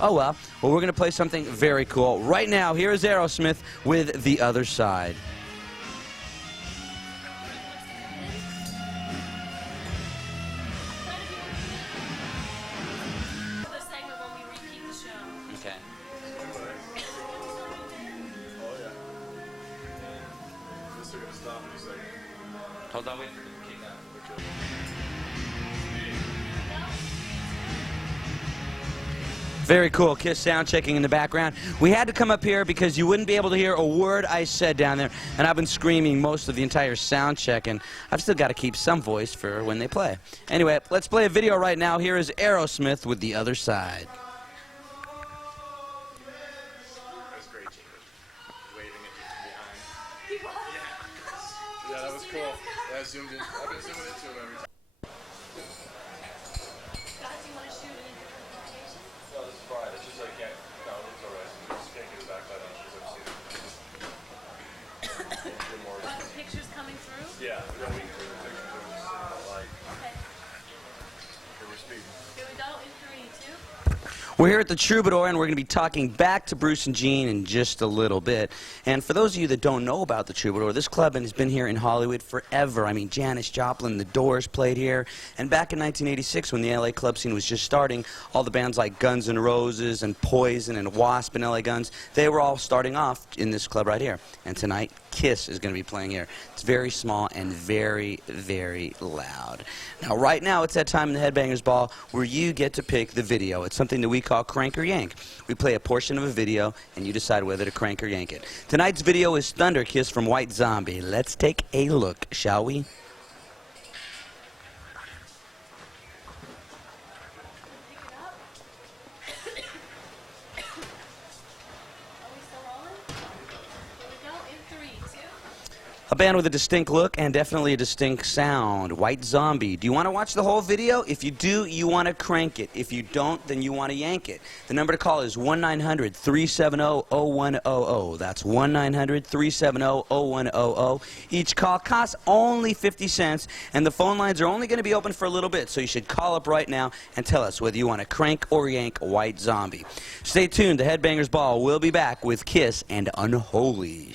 Oh well, we're going to play something very cool. Right now, here is Aerosmith with The Other Side. Okay. Hold on, wait. Very cool. Kiss sound checking in the background. We had to come up here because you wouldn't be able to hear a word I said down there, and I've been screaming most of the entire sound check, and I've still got to keep some voice for when they play. Anyway, let's play a video right now. Here is Aerosmith with The Other Side. That's great, Gene. Waving at you from behind. Yeah, that was cool. Yeah, I zoomed in. I've been zooming into him every time. No, this is fine. It's just I can't. No, it's alright. I just can't get it back by then because I've seen it. Are the pictures coming through? Yeah, we can do the pictures. We're just like, Okay. okay, we're speeding. Here we go in 3, 2. We're here at the Troubadour, and we're going to be talking back to Bruce and Gene in just a little bit. And for those of you that don't know about the Troubadour, this club has been here in Hollywood forever. I mean, Janis Joplin, The Doors played here. And back in 1986, when the LA club scene was just starting, all the bands like Guns N' Roses and Poison and Wasp and LA Guns, they were all starting off in this club right here. And tonight, Kiss is going to be playing here. It's very small and very, very loud. Now, right now, it's that time in the Headbangers Ball where you get to pick the video. It's something that we call Crank or Yank. We play a portion of a video, and you decide whether to crank or yank it. Tonight's video is Thunder Kiss from White Zombie. Let's take a look, shall we? A band with a distinct look and definitely a distinct sound. White Zombie. Do you want to watch the whole video? If you do, you want to crank it. If you don't, then you want to yank it. The number to call is 1-900-370-0100. That's 1-900-370-0100. Each call costs only 50 cents, and the phone lines are only going to be open for a little bit, so you should call up right now and tell us whether you want to crank or yank White Zombie. Stay tuned. The Headbangers Ball will be back with Kiss and Unholy.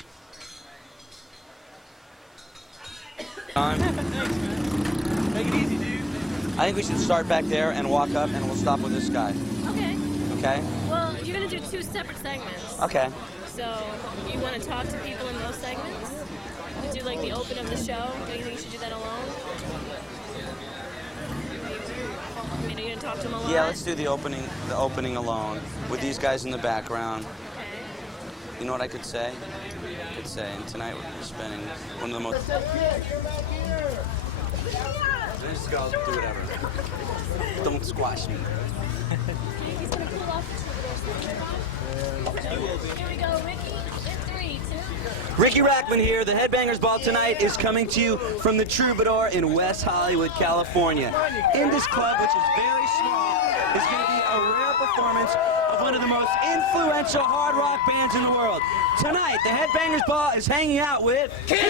Take it easy, dude. I think we should start back there and walk up, and we'll stop with this guy. Okay. Okay? Well, you're going to do 2 separate segments. Okay. So, you want to talk to people in those segments? You do like the open of the show? Do you think you should do that alone? I mean, are you going to talk to them alone? Yeah, let's do the opening alone with these guys in the background. Okay. You know what I could say? I could say, and tonight we're spending one of the most... Just go, do whatever. Don't squash me. He's going to cool off. Here we go, Ricky. In 3, 2. Ricky Rackman here. The Headbangers Ball tonight is coming to you from the Troubadour in West Hollywood, California. In this club, which is very small, is going to be a rare performance of one of the most influential hard rock bands in the world. Tonight, the Headbangers Ball is hanging out with Kiss!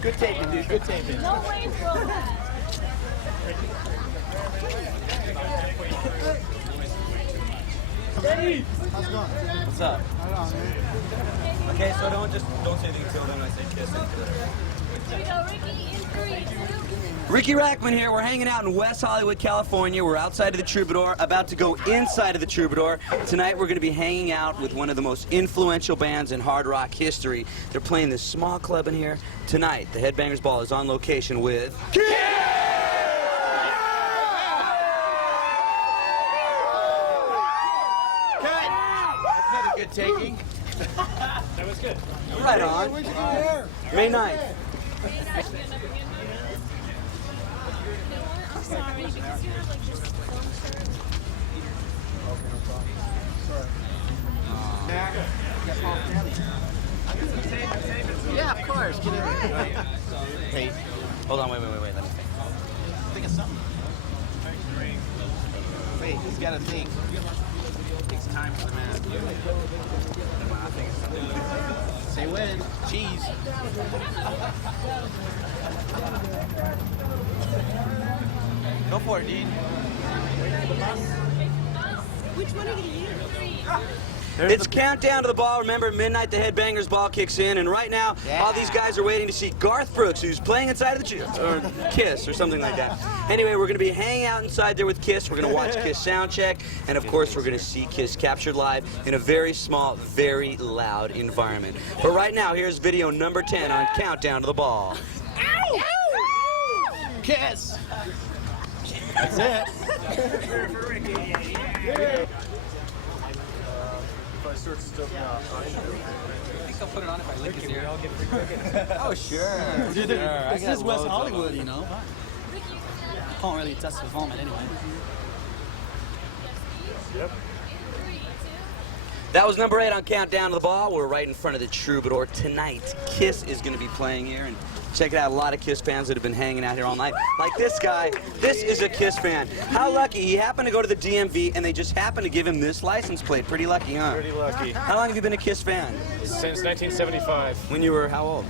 Good taping, dude. Good taping. No way for that. What's up? Okay, so don't say anything until then I say kiss and Here we go, Ricky, in 3, 2. Ricky Rackman here. We're hanging out in West Hollywood, California. We're outside of the Troubadour, about to go inside of the Troubadour. Tonight we're going to be hanging out with one of the most influential bands in hard rock history. They're playing this small club in here. Tonight, the Headbangers Ball is on location with... Good taking. That was good. Right on. May 9th. I'm sorry, because you have like just one shirt. Yeah, of course. Get it. Hey, hold on, wait, let me think. Think of something. Wait, he's got to think. Takes time for the man. Say when. Cheese. Go for it, Dean. Which one are you going to use? It's Countdown to the Ball. Remember, midnight the Headbangers Ball kicks in, and right now, all these guys are waiting to see Garth Brooks, who's playing inside of the or Kiss, or something like that. Anyway, we're going to be hanging out inside there with Kiss. We're going to watch Kiss sound check, and of course, we're going to see Kiss captured live in a very small, very loud environment. But right now, here's video number 10 on Countdown to the Ball. Ow! Kiss. That's it. If I start stuff now, I think I'll put it on if I lick his ear. Oh, sure. This is West Hollywood, you know. Can't really test the vomit anyway. Yep. That was number 8 on Countdown to the Ball. We're right in front of the Troubadour. Tonight, Kiss is going to be playing here. And check it out, a lot of Kiss fans that have been hanging out here all night. Like this guy, this is a Kiss fan. How lucky, he happened to go to the DMV and they just happened to give him this license plate. Pretty lucky, huh? Pretty lucky. How long have you been a Kiss fan? Since 1975. When you were how old?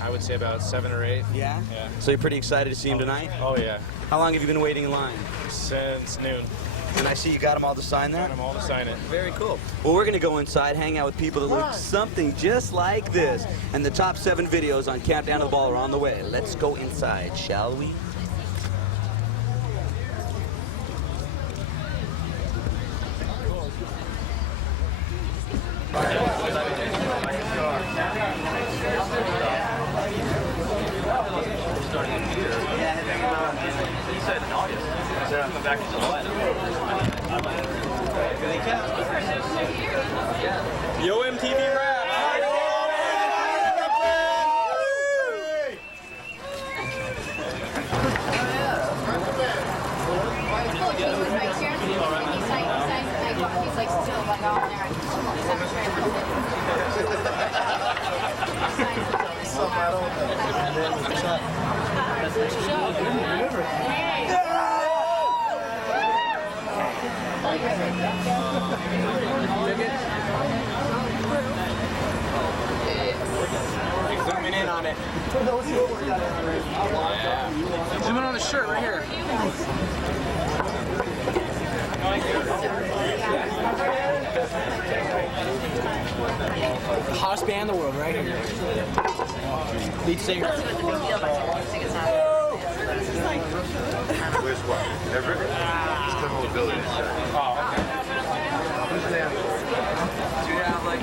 I would say about 7 or 8. Yeah? Yeah. So you're pretty excited to see him tonight? Oh yeah. How long have you been waiting in line? Since noon. And I see you got them all to sign there? Got them all to sign it. Very cool. Well, we're going to go inside, hang out with people that look something just like this. And the top 7 videos on Countdown to the Ball are on the way. Let's go inside, shall we? Yo, MTV Rap! He's like still like on there. Zooming in on it. Zoom in on the shirt right here. The hottest band in the world right here. Lead singer. Where's what? Everett? It's the whole building. Oh, okay. Who's there? Do you have like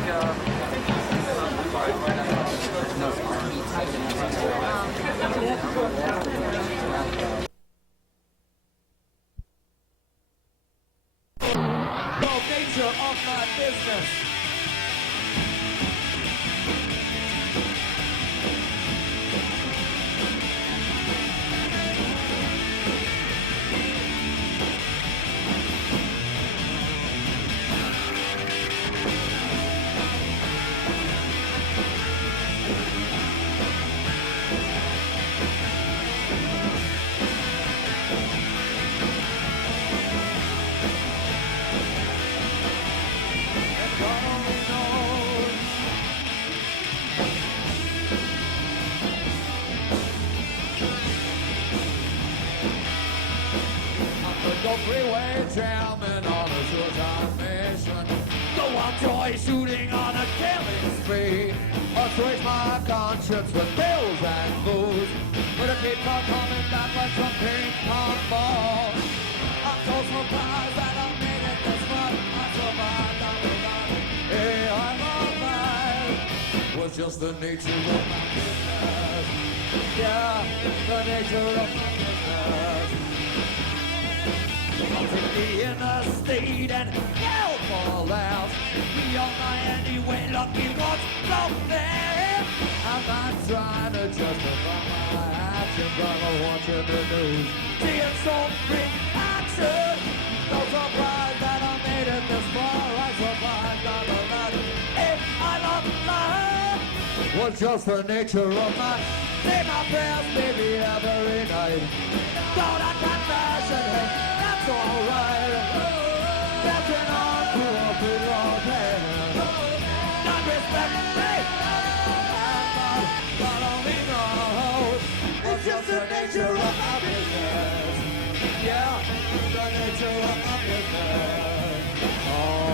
No nature of my business. Freeway jamming on a short-time mission. Enjoy shooting on a killing spree. Assuage my conscience with pills and booze. But it keeps on coming back like some ping pong ball. I'm so surprised that I made it this far. I survived, I'm alive. Hey, I'm alive. Was just the nature of my business. Yeah, the nature of my business. Put me in a state and hell fall out. We all die anyway, lucky ones don't there. I'm not trying to justify my actions, I'm watching the news. Seeing some reaction. No surprise that I made it this far. I survived, I'm alive. If I'm alive, was just the nature of my. Say my prayers, baby, every night. Don't I confession, hey, that's alright. Stepping on to a good old hand. Not respect, hey, but only know. It's just the nature of my business. Yeah, the nature of my business. Oh.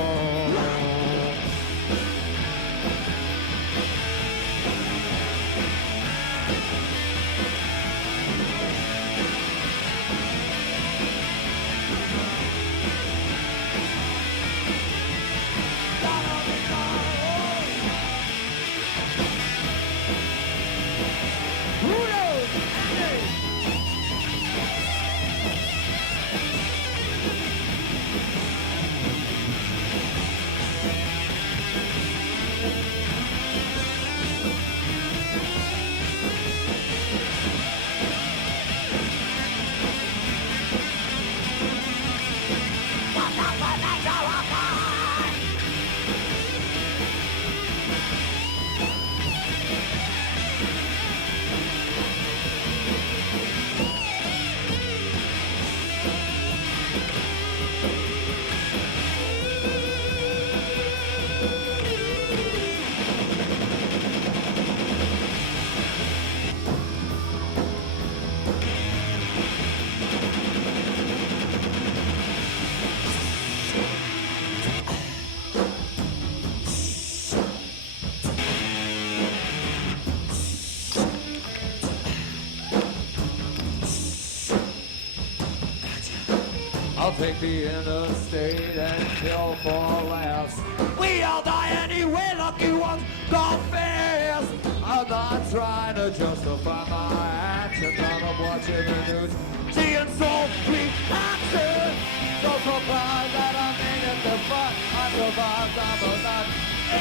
I'll take the interstate and kill for laughs. We all die anyway, lucky ones go fast. I'm not trying to justify my actions. I'm watching the news, seeing so reaction. So surprised that I made it this far. I survived, I'm alive.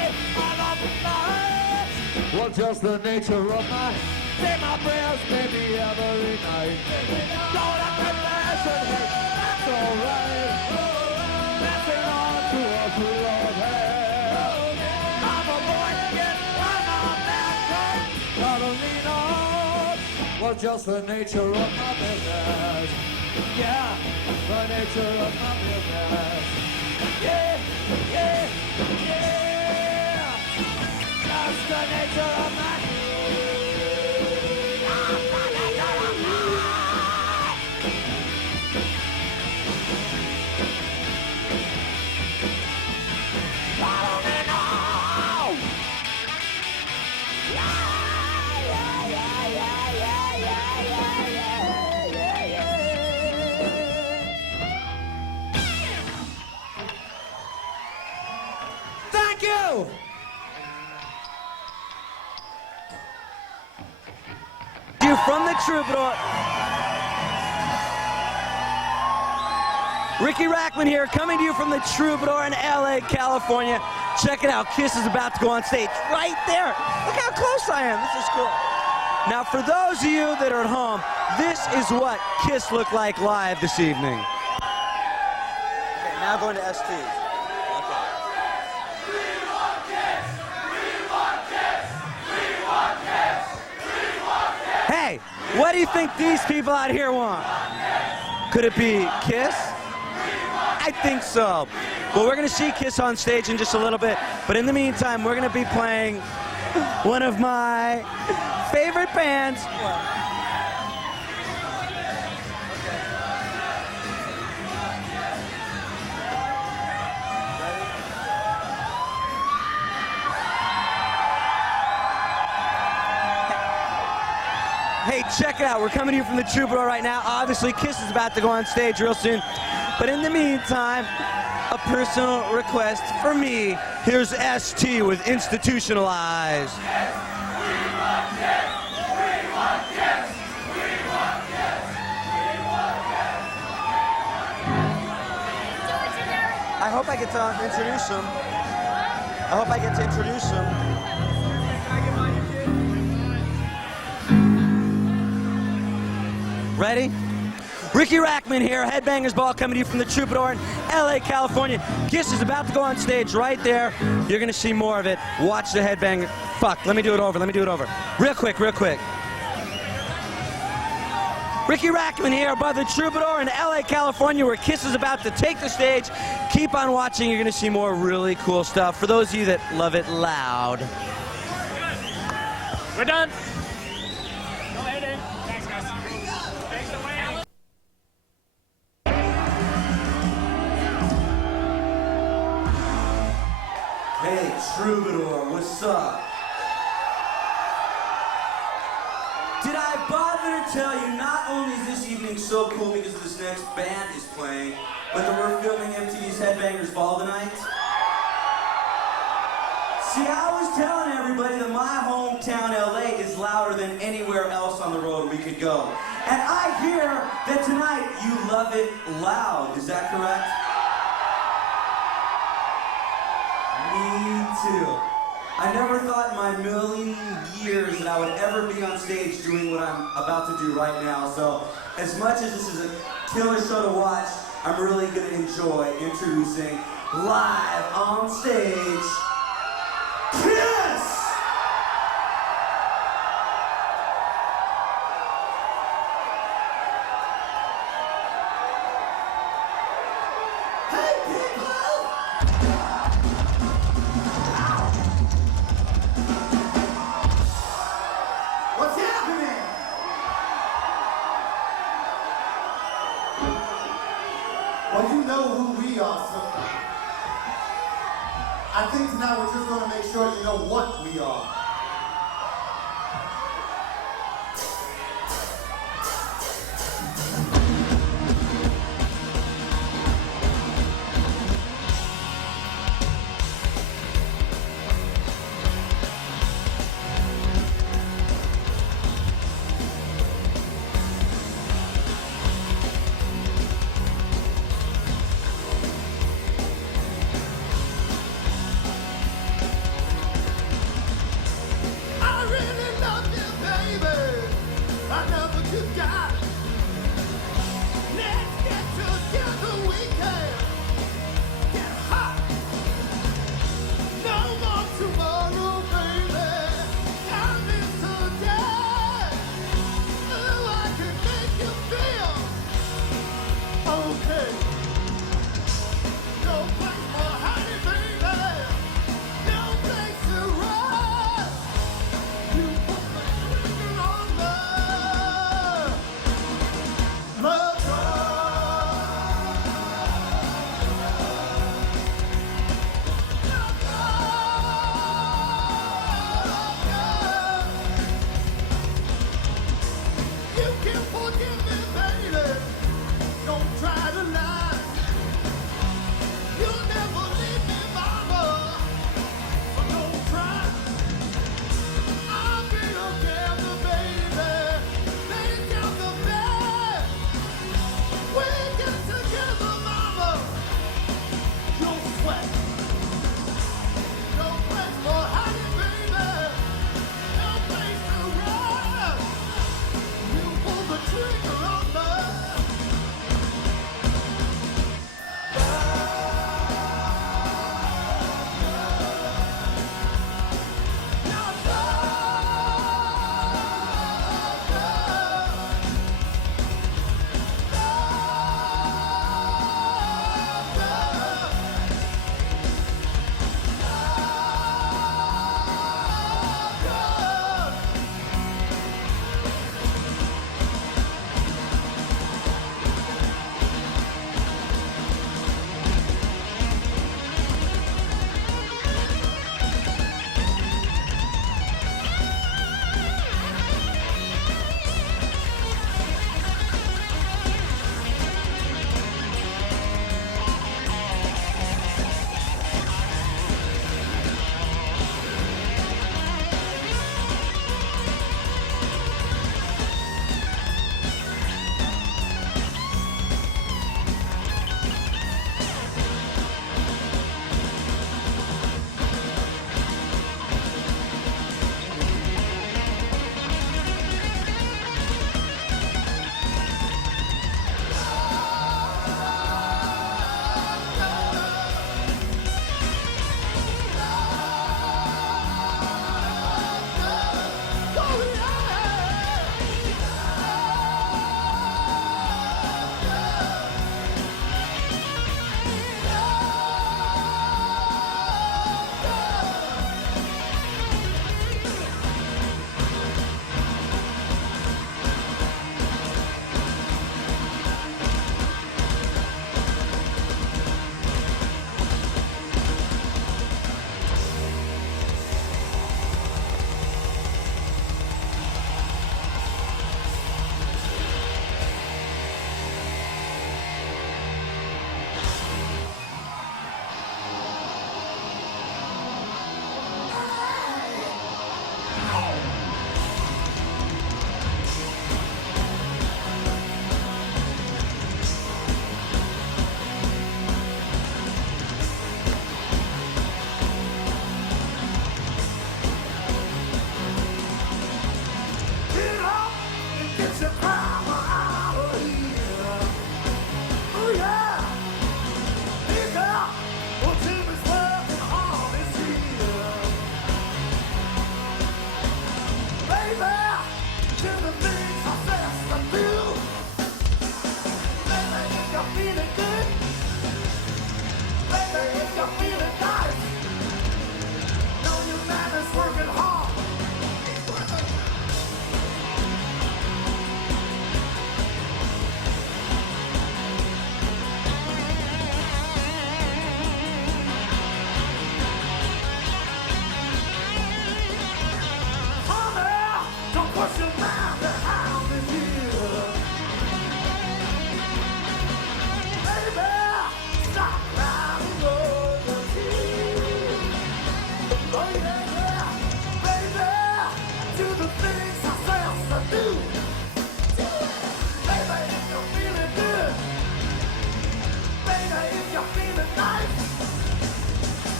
If I'm alive, well, just the nature of my. Say my prayers, baby, every night. Don't have to fashion, hey. Alright, passing on to a true old hell. I'm a boy, yes, I'm a man, gotta lean on. Well, just the nature of my business. Yeah, the nature of my business. Yeah, yeah, yeah. Just the nature of my business. Thank you! You from the Troubadour. Ricky Rackman here, coming to you from the Troubadour in LA, California. Check it out, Kiss is about to go on stage right there. Look how close I am, this is cool. Now for those of you that are at home, this is what Kiss looked like live this evening. Okay, now going to ST. Hey, what do you think these people out here want? Could it be Kiss? I think so. Well, we're going to see Kiss on stage in just a little bit, but in the meantime, we're going to be playing one of my favorite bands. Hey, check it out. We're coming to you from the Troubadour right now. Obviously, Kiss is about to go on stage real soon. But in the meantime, a personal request for me. Here's ST with Institutionalized. I hope I get to introduce him. I hope I get to introduce him. Ready? Ricky Rackman here, Headbangers Ball, coming to you from the Troubadour in LA, California. Kiss is about to go on stage right there. You're gonna see more of it. Watch the headbang. Fuck, let me do it over, Real quick. Ricky Rackman here above the Troubadour in LA, California, where Kiss is about to take the stage. Keep on watching, you're gonna see more really cool stuff. For those of you that love it loud. We're done. Go ahead in. Thanks, guys. Thanks for waiting. Hey, Troubadour, what's up? Did I bother to tell you not only is this evening so cool because this next band is playing, but that we're filming MTV's Headbangers Ball tonight? See, I was telling everybody that my hometown, LA, is louder than anywhere else on the road we could go. And I hear that tonight you love it loud. Is that correct? Me too. I never thought in my million years that I would ever be on stage doing what I'm about to do right now. So, as much as this is a killer show to watch, I'm really going to enjoy introducing live on stage, Kiss! Hey people! What's happening? Well, you know who we are, so I think tonight we're just going to make sure you know what we are.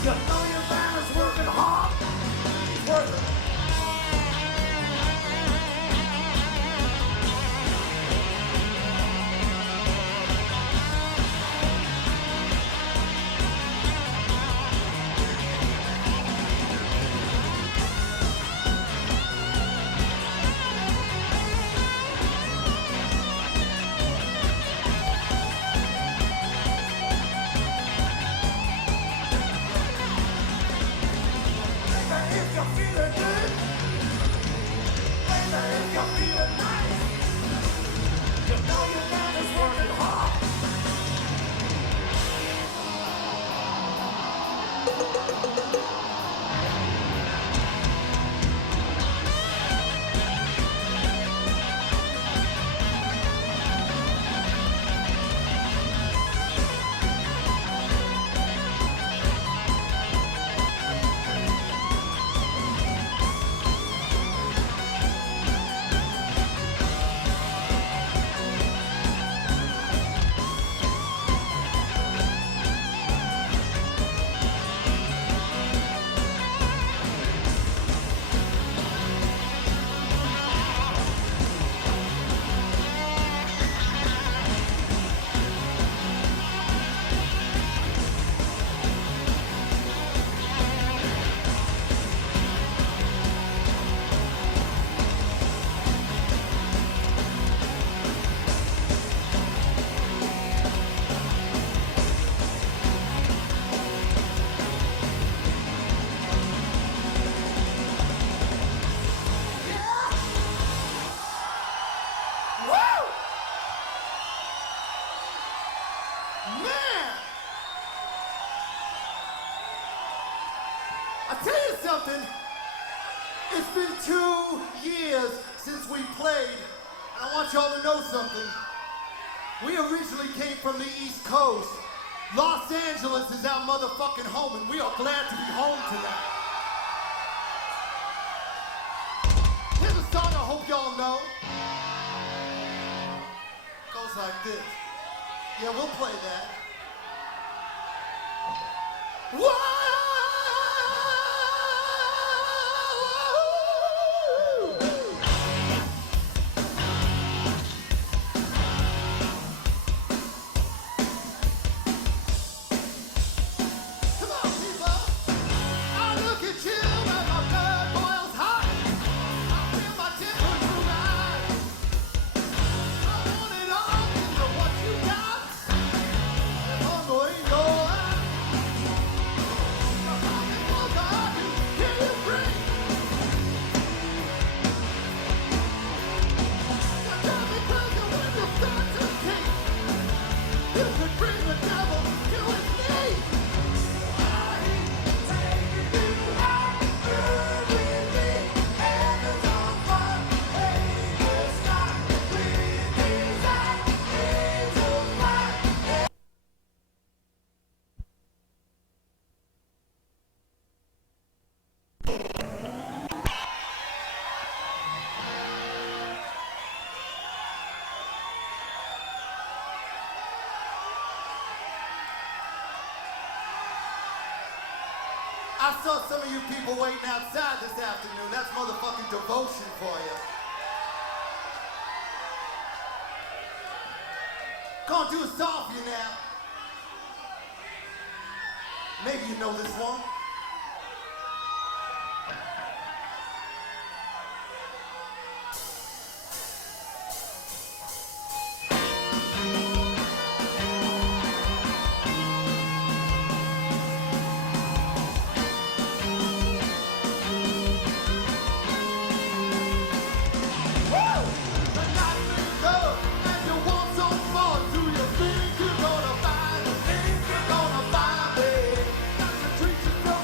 You know your man is working hard. Working. If you're feeling good, baby, if you're feeling nice, you know your man is working hard. I tell you something, it's been 2 years since we played, and I want y'all to know something. We originally came from the East Coast. Los Angeles is our motherfucking home, and we are glad to be home tonight. Here's a song I hope y'all know. Goes like this. Yeah, we'll play that. Whoa! I saw some of you people waiting outside this afternoon. That's motherfucking devotion for you. Gonna do a song for you now. Maybe you know this one. Treat yourself.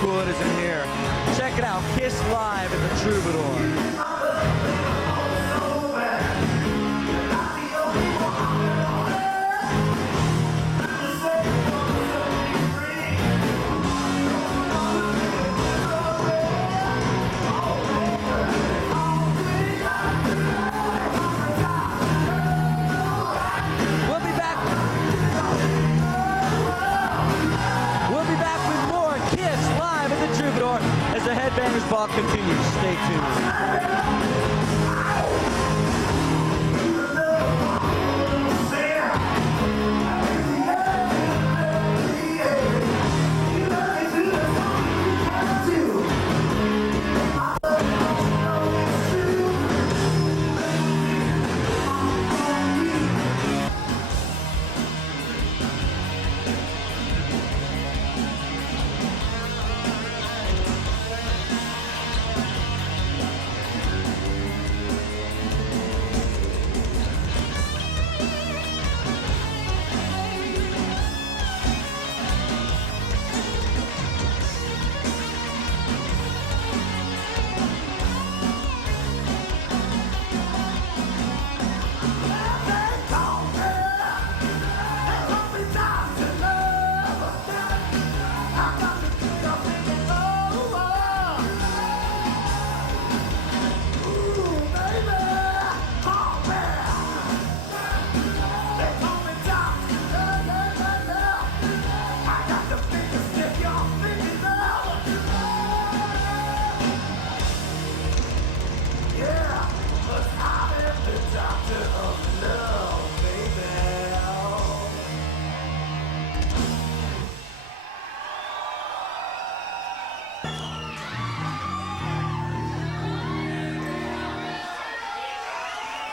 cool it is in here. Check it out, Kiss live at the Troubadour. As the Headbangers Ball continues, stay tuned.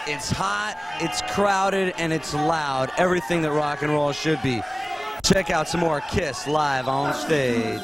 It's hot, it's crowded, and it's loud. Everything that rock and roll should be. Check out some more Kiss live on stage.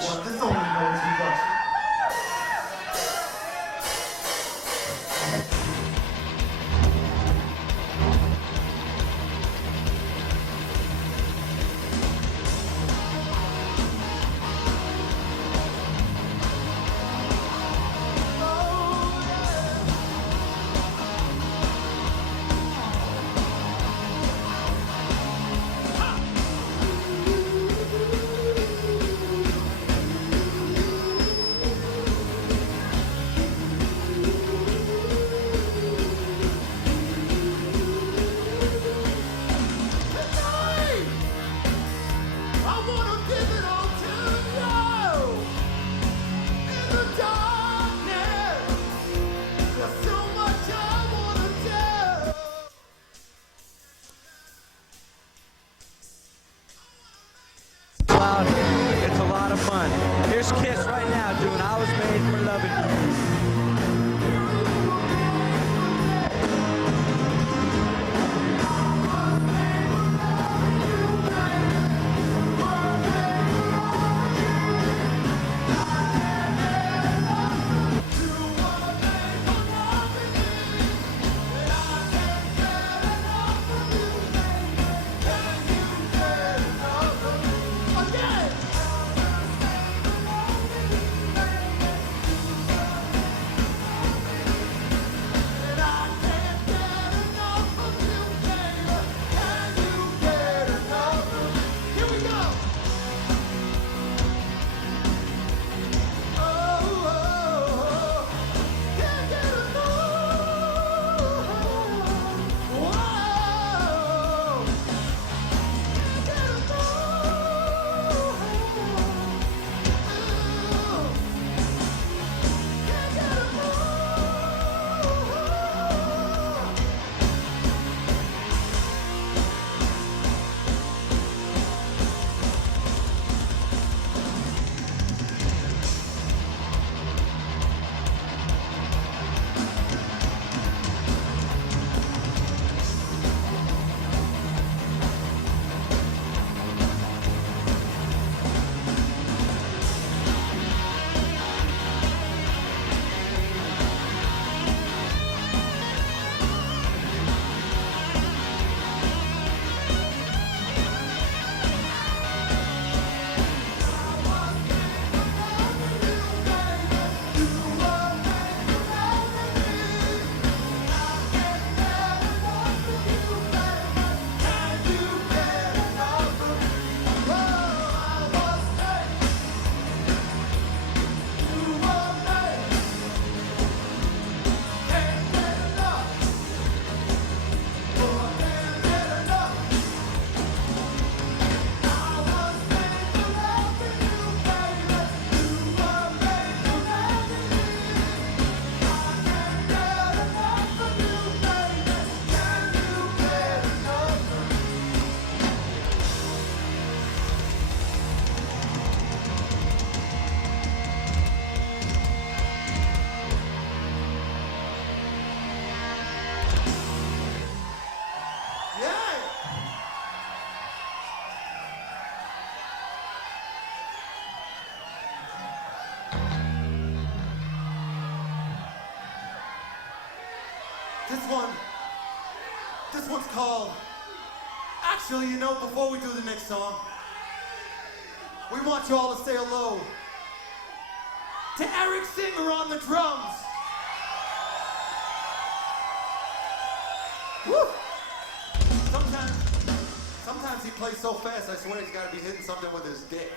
It's a lot of fun. Here's Kiss right now doing I Was Made for Loving You. This one's called, actually, you know, before we do the next song, we want you all to say hello to Eric Singer on the drums. Woo! Sometimes he plays so fast, I swear he's got to be hitting something with his dick.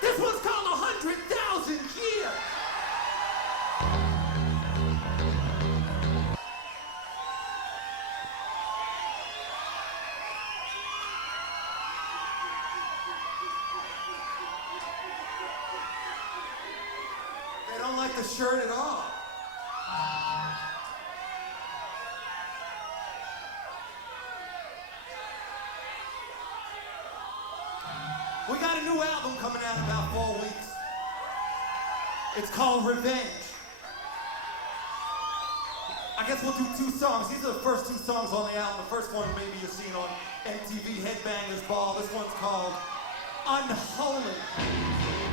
This one's called 100,000 Years. They don't like the shirt at all. We got a new album coming out in about 4 weeks. It's called Revenge. I guess we'll do 2 songs. These are the first 2 songs on the album. The first one maybe you've seen on MTV Headbangers Ball. This one's called Unholy.